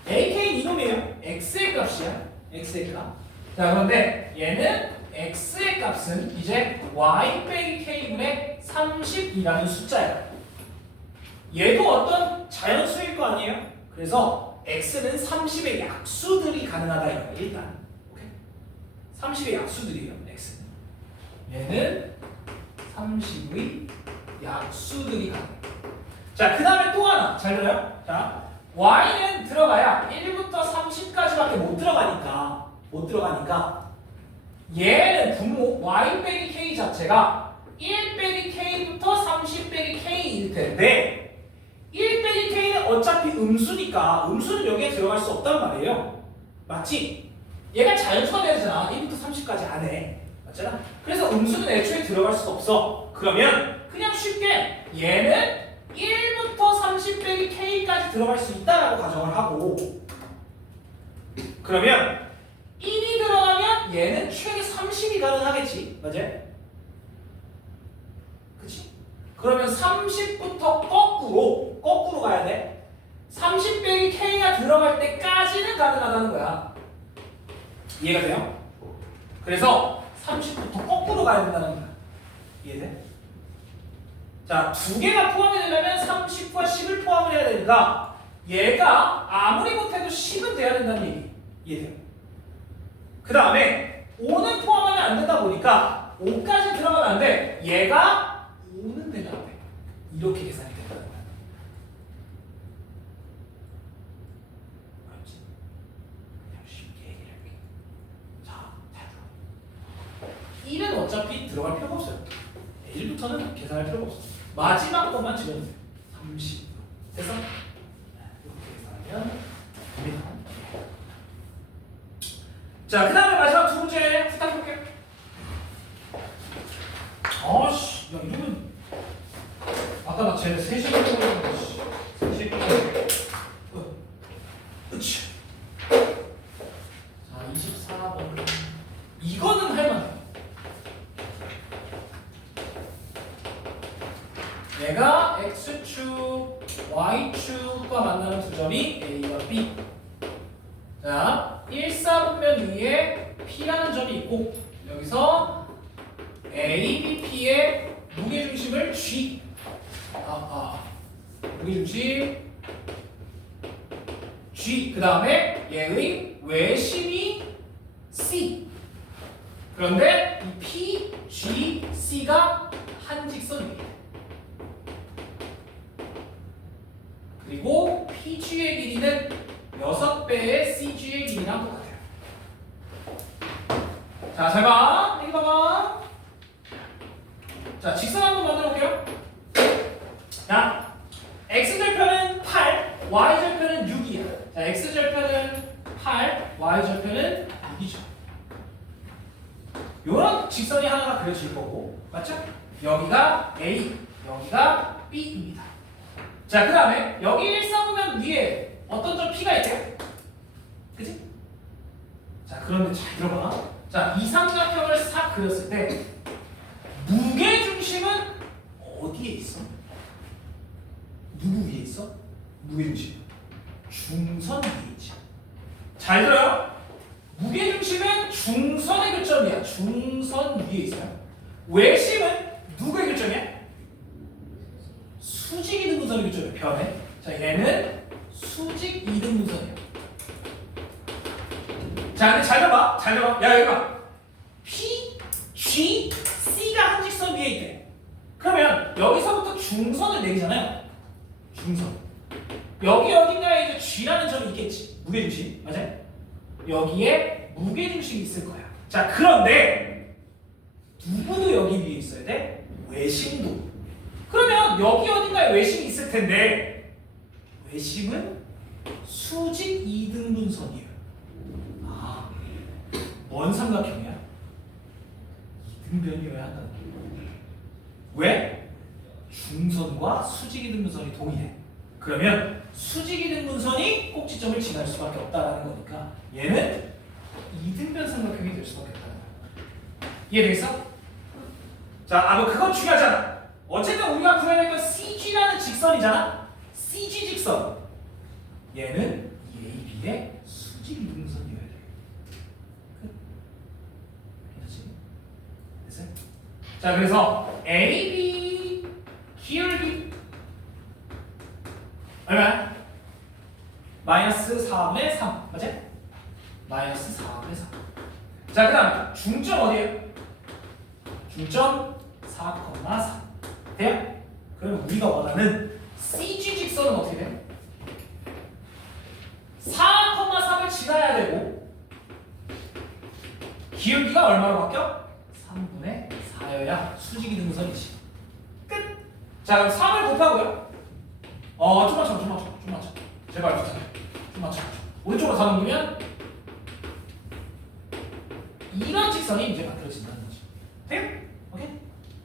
AK는 이놈이에요. X의 값이야. X의 값. 자, 그런데 얘는 X의 값은 이제 Y 빼기 K분의 30이라는 숫자야. 얘도 어떤 자연수일 거 아니에요? 그래서 X는 30의 약수들이 가능하다 이거야. 일단. 오케이? 30의 약수들이에요. X는. 얘는 30의 약수들이 가능해. 자, 그 다음에 또 하나. 잘 들어요? 자, Y는 들어가야 1부터 30까지밖에 못 들어가니까 얘는 분모 Y 빼기 K 자체가 1 빼기 K부터 30 빼기 K일 텐데 1 빼기 K는 어차피 음수니까 음수는 여기에 들어갈 수 없단 말이에요. 맞지? 얘가 자연수가 되잖아. 1부터 30까지 안 해. 맞잖아? 그래서 음수는 애초에 들어갈 수가 없어. 그러면 그냥 쉽게 얘는 1부터 30 빼기 K까지 들어갈 수 있다라고 가정을 하고 그러면 1이 들어가면 얘는 최대 30이 가능하겠지. 맞아요? 그치? 그러면 30부터 거꾸로 가야 돼. 30 빼기 K가 들어갈 때까지는 가능하다는 거야. 이해가 돼요? 그래서 30부터 거꾸로 가야 된다는 거야. 이해돼? 자, 두 개가 포함이 되려면 30과 10을 포함을 해야 되니까 얘가 아무리 못해도 10은 돼야 된다는 얘기. 이해돼요? 그 다음에 5는 포함하면 안 된다 보니까 5까지 들어가면 안 돼. 얘가 5는 되면 안 돼. 이렇게 계산이 된다는 거야. 알았지? 그냥 쉽게 얘기를 할게. 자, 잘 들어. 1은 어차피 들어갈 필요가 없어요. 1부터는 계산할 필요가 없어. 마지막 것만 집어넣으세요. 30. 됐어? 이렇게 계산하면 됩니다. 자, 그 다음에 마지막 두 문제 부탁해볼게요. 아씨, 야, 이러면 아까 나 쟤네 3시간 했는데 3시간 으치. 자, 24번 이거는 할만해. 내가 X축, Y축과 만나는 두 점이 A와 B. 자, 1사분면 위에 P라는 점이 있고 여기서 A, B, P의 무게중심을 G 무게중심 G 그 다음에 얘의 외심이 C. 그런데 이 P, G, C가 한 직선이에요. 그리고 PG의 길이는 6배의 CG의 길이랑 똑같아요. 자, 잘 봐. 여기 봐봐. 자, 직선 한번 만들어 볼게요. 자, x절편은 8, y절편은 6이야. 자, x절편은 8, y절편은 6이죠. 요런 직선이 하나가 그려질 거고, 맞죠? 여기가 A, 여기가 B입니다. 자, 그 다음에 여기 일삼으면 위에 어떤 점 P가 있대요? 그치? 자, 그런데 잘 들어봐. 자, 이 삼각형을 싹 그렸을 때 무게중심은 어디에 있어? 누구 위에 있어? 무게중심. 중선 위에 있지. 잘 들어요? 무게중심은 중선의 교점이야. 중선 위에 있어요. 외심은 누구의 교점이야? 수직 이등분선의 교점이야. 변해. 자, 얘는 수직 이등분선이야. 자, 근데 잘 들어봐. 잘 들어봐. 야, 여기 봐. P, G, C가 한 직선 위에 있대. 그러면 여기서부터 중선을 내리잖아요. 중선. 여기 어딘가에 이제 G라는 점이 있겠지. 무게중심. 맞아요? 여기에 무게중심이 있을 거야. 자, 그런데 누구도 여기 위에 있어야 돼? 외심도. 그러면 여기 어딘가에 외심이 있을 텐데 외심은 수직 이등분선이에요. 아, 뭔 삼각형이야? 이등변이어야 한다는 거야. 왜? 중선과 수직 이등분선이 동일해. 그러면 수직 이등분선이 꼭지점을 지날 수밖에 없다라는 거니까 얘는 이등변 삼각형이 될 수밖에 없다는 거야. 이해되겠어? 자, 뭐 그건 중요하지 않아. 어쨌든 우리가 구해야 될 건 CG라는 직선이잖아. CG 직선. 얘는 AB의 수직 이등분선이어야 돼. 끝. 괜찮지? 됐어요? 자, 그래서 AB 기울기 얼마야? 마이너스 4분의 3. 맞지? 마이너스 4분의 3. 자, 그 다음 중점 어디에요? 중점 4,3. 돼요? 그럼 우리가 원하는 CG 직선은 어떻게 돼? 4,3을 지나야 되고 기울기가 얼마로 바뀌어? 3분의 4여야 수직 이등분선이지. 끝! 자, 그럼 3을 곱하고요. 좀만 쳐. 제발 부탁해. 좀만 쳐. 오른쪽으로 다 넘기면 이런 직선이 이제 만들어진다는 거지. 돼요? 오케이?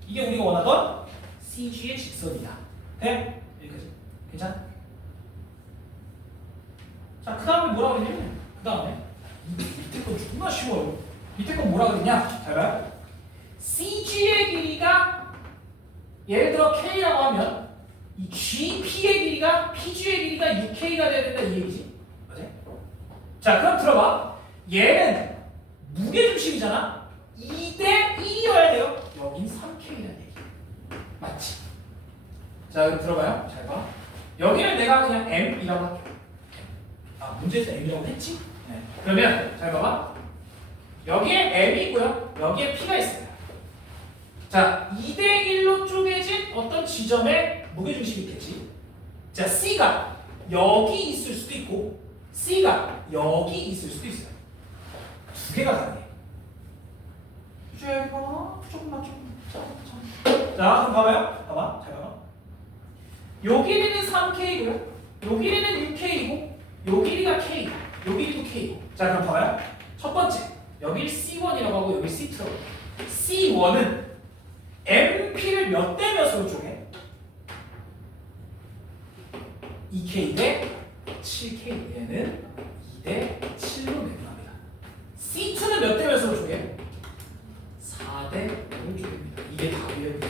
이게 우리가 원하던 CG의 직선이다. 돼? 여기까지. 괜찮아? 자, 그 다음에 뭐라 그러냐면 그 다음에 밑에 건 존나 쉬워요. 밑에 건 뭐라 그러냐? 잘 봐요. CG의 길이가 예를 들어 K라고 하면 이 GP의 길이가 PG의 길이가 6K가 돼야 된다 이 얘기지. 맞아요? 자, 그럼 들어봐. 얘는 무게중심이잖아. 2대 1이어야 돼요. 여긴 3K라는 얘기. 맞지? 자, 그럼 들어봐요. 잘 봐. 여기를 내가 그냥 M이라고 할게. 아, 문제에서 M이라고 했지? 네. 그러면 잘 봐봐. 여기에 M이고요. 여기에 P가 있어요. 자, 2대 1로 쪼개진 어떤 지점에 무게중심이 있겠지. 자, C가 여기 있을 수도 있고 C가 여기 있을 수도 있어요. 두 개가 가능해. 조금만. 자, 그럼 봐봐요. 봐봐. 잘 봐봐. 요 길이는 3K고요. 요 길이는 6K이고 요 길이가 K. 요 길이도 K고. 자, 그럼 봐봐요. 첫 번째. 여기를 C1이라고 하고 여기 C2라고 해요. C1은 MP를 몇 대 몇으로 쪼개? 2K 대 7K. 얘는 2대 7로 내려갑니다. C2는 몇 대 몇으로 쪼개? 4대 5로 쪼갭니다. 이게 답이에요.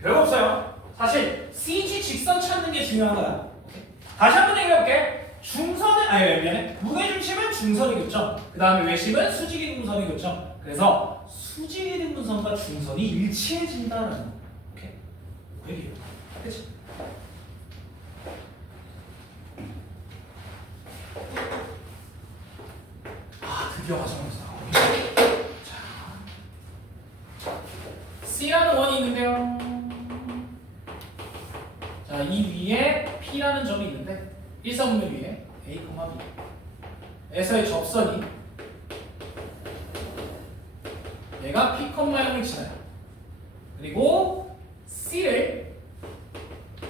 별거 없어요. 사실 CG 직선 찾는 게 중요한 거야. 다시 한번 얘기해볼게. 미안해. 무게중심은 중선의 교점. 그 다음에 외심은 수직이 등분선의 교점. 그래서 수직이 등분선과 중선이 일치해진다는 거. 오케이? 그 얘기예요. 그치? 아, 드디어 마지막이었어. 자, C라는 원이 있는데요. 자, 이 위에 P라는 점이 있는데 1사분면 위에 A, B 에서의 접선이 얘가 P, M을 지나요. 그리고 C를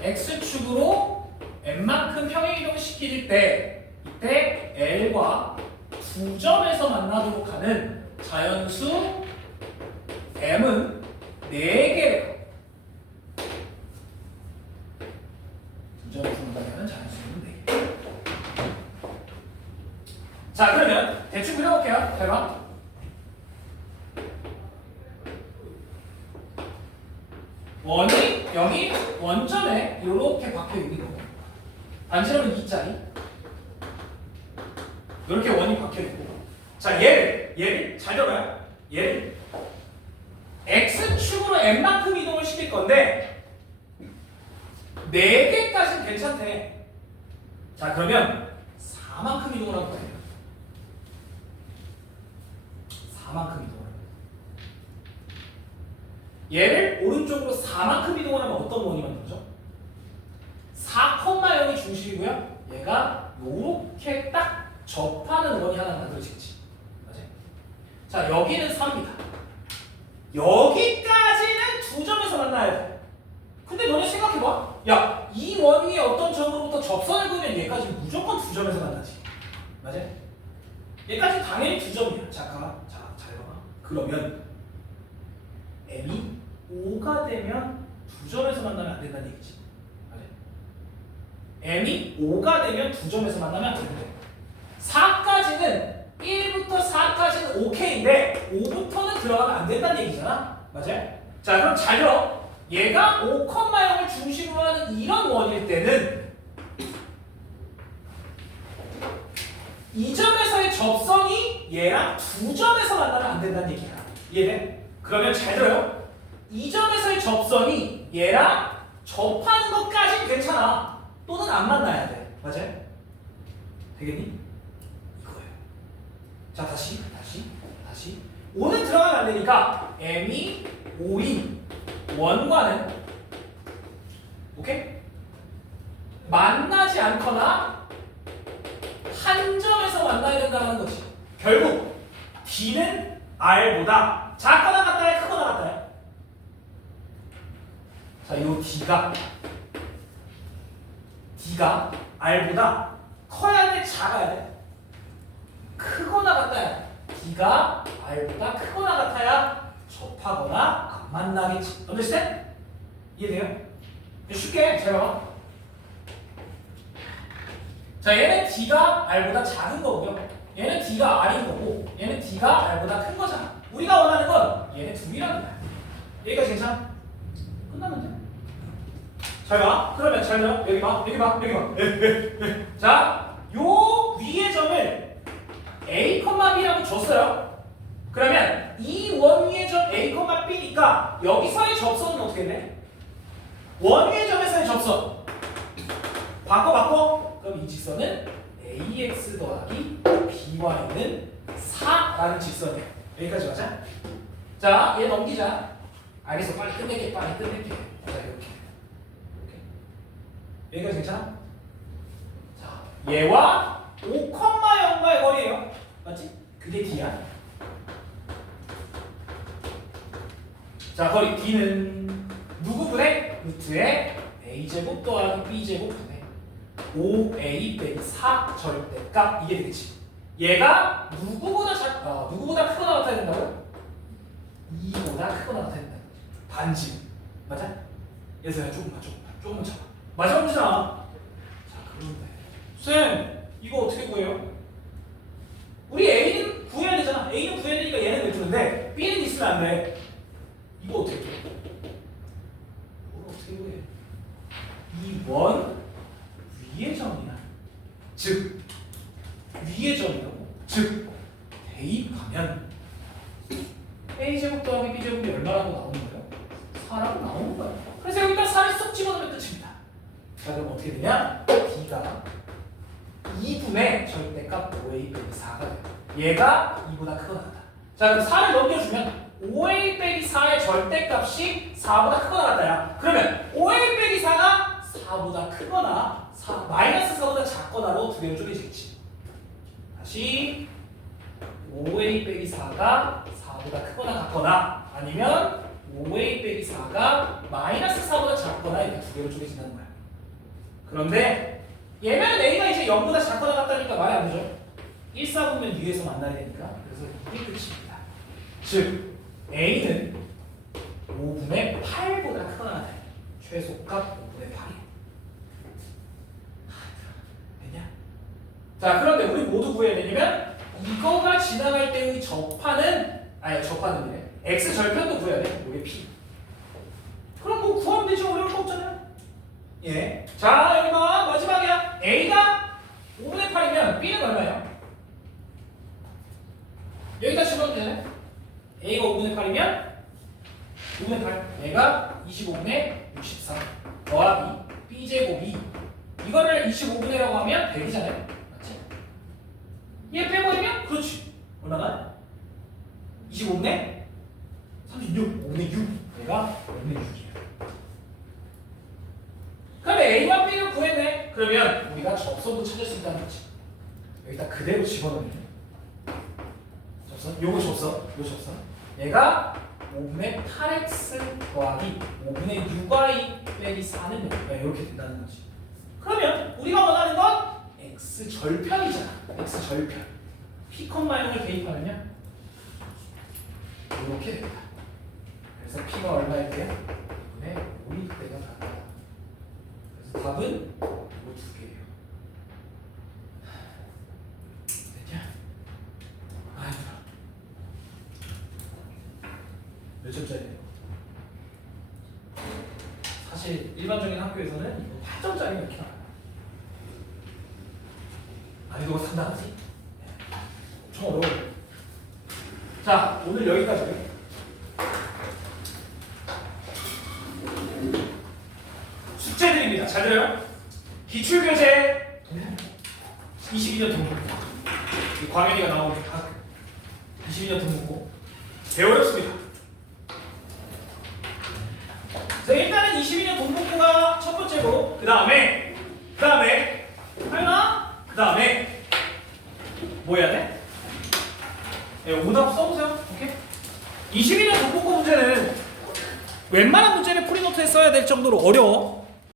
X축으로 M만큼 평행이동을 시킬 때 이때 L과 두 점에서 만나도록 하는 자연수 M은 4개래요. 두 점에서 만나는 자연수는 4개. 자, 그러면 대충 그려볼게요. 잘 봐. 원이 0이 원점에 이렇게 박혀 있는 거. 반지름은 2짜리. 이렇게 원이 박혀 있고. 자, 얘를 잘 들어요. 얘를 x축으로 n만큼 이동을 시킬 건데 4개까지는 괜찮대. 자, 그러면 4만큼 이동을 하고 돼요. 4만큼 이동을. 얘를 오른쪽으로 4만큼 이동을 하면 어떤 원이 만들어져? 4,0이 중심이고요. 얘가 이렇게 딱 접하는 원이 하나 만들어지겠지. 맞지? 자, 여기는 3입니다. 여기까지는 두 점에서 만나야 돼. 근데 너네 생각해봐. 야, 이 원 위에 어떤 점으로부터 접선을 그으면 얘까지 무조건 두 점에서 만나지. 맞아? 얘까지 당연히 두 점이야. 자, 잘 봐봐. 그러면 m이 5가 되면 두 점에서 만나면 안 된다는 얘기지. 맞아? m이 5가 되면 두 점에서 만나면 안 된대. 4까지는 1부터 4까지는 오케이인데 5부터는 들어가면 안 된다는 얘기잖아. 맞아요? 자, 그럼 잘 들어. 얘가 5,0을 중심으로 하는 이런 원일 때는 이 점에서의 접선이 얘랑 두 점에서 만나면 안 된다는 얘기야. 이해돼? 그러면 잘 들어요. 이 점에서의 접선이 얘랑 접하는 것까지는 괜찮아. 또는 안 만나야 돼. 맞아요? 되겠니? 이거예요. 자, 다시 5는 들어가면 안 되니까 m이 5인 원과는 오케이? 만나지 않거나 한 점에서 만나야 된다는 거지. 결국 D는 R보다 작거나 같다야 크거나 같다야. 자, 요 D가 R보다 커야 돼, 작아야 돼? 크거나 같다야. D가 R보다 크거나 같아야 접하거나 안 만나겠지. understand? 이해돼요? 쉽게 잘 봐봐. 자, 얘는 D가 R보다 작은 거고요. 얘는 D가 R인 거고, 얘는 D가 R보다 큰 거잖아. 우리가 원하는 건 얘네 둘이라는 거야. 여기까지 괜찮아? 끝나면 돼. 잘 봐. 그러면 잘 봐. 여기 봐. 자, 요 위의 점을 A, B라고 줬어요. 그러면 이 원 위의 점 A, B니까 여기서의 접선은 어떻게 돼? 원 위의 점에서의 접선. 바꿔. 그럼 이 직선은 AX 더하기 BY는 4라는 직선이에요. 여기까지 가자. 자, 얘 넘기자. 알겠어. 빨리 끝낼게. 자, 이렇게. 여기까지 괜찮아? 자, 얘와 5,0과의 거리예요. 맞지? 그게 D야. 자, 거리 D는 누구분의? 루트에 A제곱 더하기 B제곱 분의 5A 빼기 4 절대값. 이게 되겠지. 얘가 누구보다 크거나 같아야 된다고? 2보다 크거나 같아야 된다. 반지. 맞아? 얘들아, 조금만 참아. 마지막 문제잖아. 자, 그런데 쌤, 이거 어떻게 구해요? 우리 A는 구해야 되잖아. A는 구해야 되니까 얘는 내주는데 B는 있으면 안 돼. 이거 어떻게 구해? 이거 어떻게 구해? 이 원 위의 점이야. 즉 위의 점이라고. 즉 대입하면 A제곱 더하기 B제곱이 얼마라고 나오는 거예요? 4라고 나오는 거예요. 그래서 여기다 4를 쏙 집어넣으면 끝입니다. 자, 그럼 어떻게 되냐? B가 2분의 절대값 5A 빼기 4가 돼요. 얘가 2보다 크거나 같다. 자, 그럼 4를 넘겨주면 5A 빼기 4의 절대값이 4보다 크거나 같다야. 그러면 5A 빼기 4가 4보다 크거나 마이너스 4보다 작거나로 두 개로 쪼개지겠지. 다시 같이 5a 빼기 4가 4보다 크거나 같거나 아니면 5a 빼기 4가 마이너스 4보다 작거나 이렇게 두 개로 쪼개진다는 거야. 그런데 얘는 a가 이제 0보다 작거나 같다니까 말이 안 되죠. 1사분면 U에서 만나야 되니까. 그래서 이게 끝입니다. 즉 a는 5분의 8보다 크거나 같아요. 최소값 5분의 8이에요. 됐냐? 자, 그런데 우리 모두 구해야 되냐면 이거가 지나갈 때의 접하는 접하는데 x 절편도 구해야 돼. 우리 p. 그럼 뭐 구하면 되죠. 어려울 거 없잖아요. 예. 자, 여기 봐. 마지막이야. a가 5분의 8이면 b는 얼마예요? 여기다 집어넣으면 되네. a가 5분의 8이면 5분의 8. 얘가 25분의 64 더하기 b제곱이 이거를 25분의라고 하면 100이잖아요. 맞지? 얘 빼버리면 그렇지. 얼마나? 25분의 36. 5분의 6. 얘가 5분의 6이야. 그럼 a와 b를 구했네. 그러면 우리가 접선도 찾을 수 있다는 거지. 여기다 그대로 집어넣으면 접선? 요거 접선. 요 접선. 얘가 5분의 8x 더하기 5분의 6y 빼기 4는 이렇게 된다는 거지. 그러면 우리가 원하는 건 x 절편이잖아. x 절편. p, 0을 대입하면요 이렇게 됩니다. 그래서 p가 얼마일게요? 5분의 5일 때가 간다. 그래서 답은 이 두 개예요. 됐냐? 아니야. 몇 점짜리예요? 사실 일반적인 학교에서는 이거 8점짜리 이렇게 나와요. 아니 이거 상당하지? 엄청 어려워요. 자, 오늘 여기까지. 숙제드립니다. 잘 들어요? 기출교재 22년 동국. 광현이가 나오는 22년 동국. 되게 어렵습니다. 자, 일단은 22년 동국부가 첫 번째고, 그 다음에 하연아, 그 다음에 뭐 해야 돼? 네, 오답 써보세요. 오케이? 22년 동국부 문제는 웬만한 문제는 프리노트에 써야 될 정도로 어려워.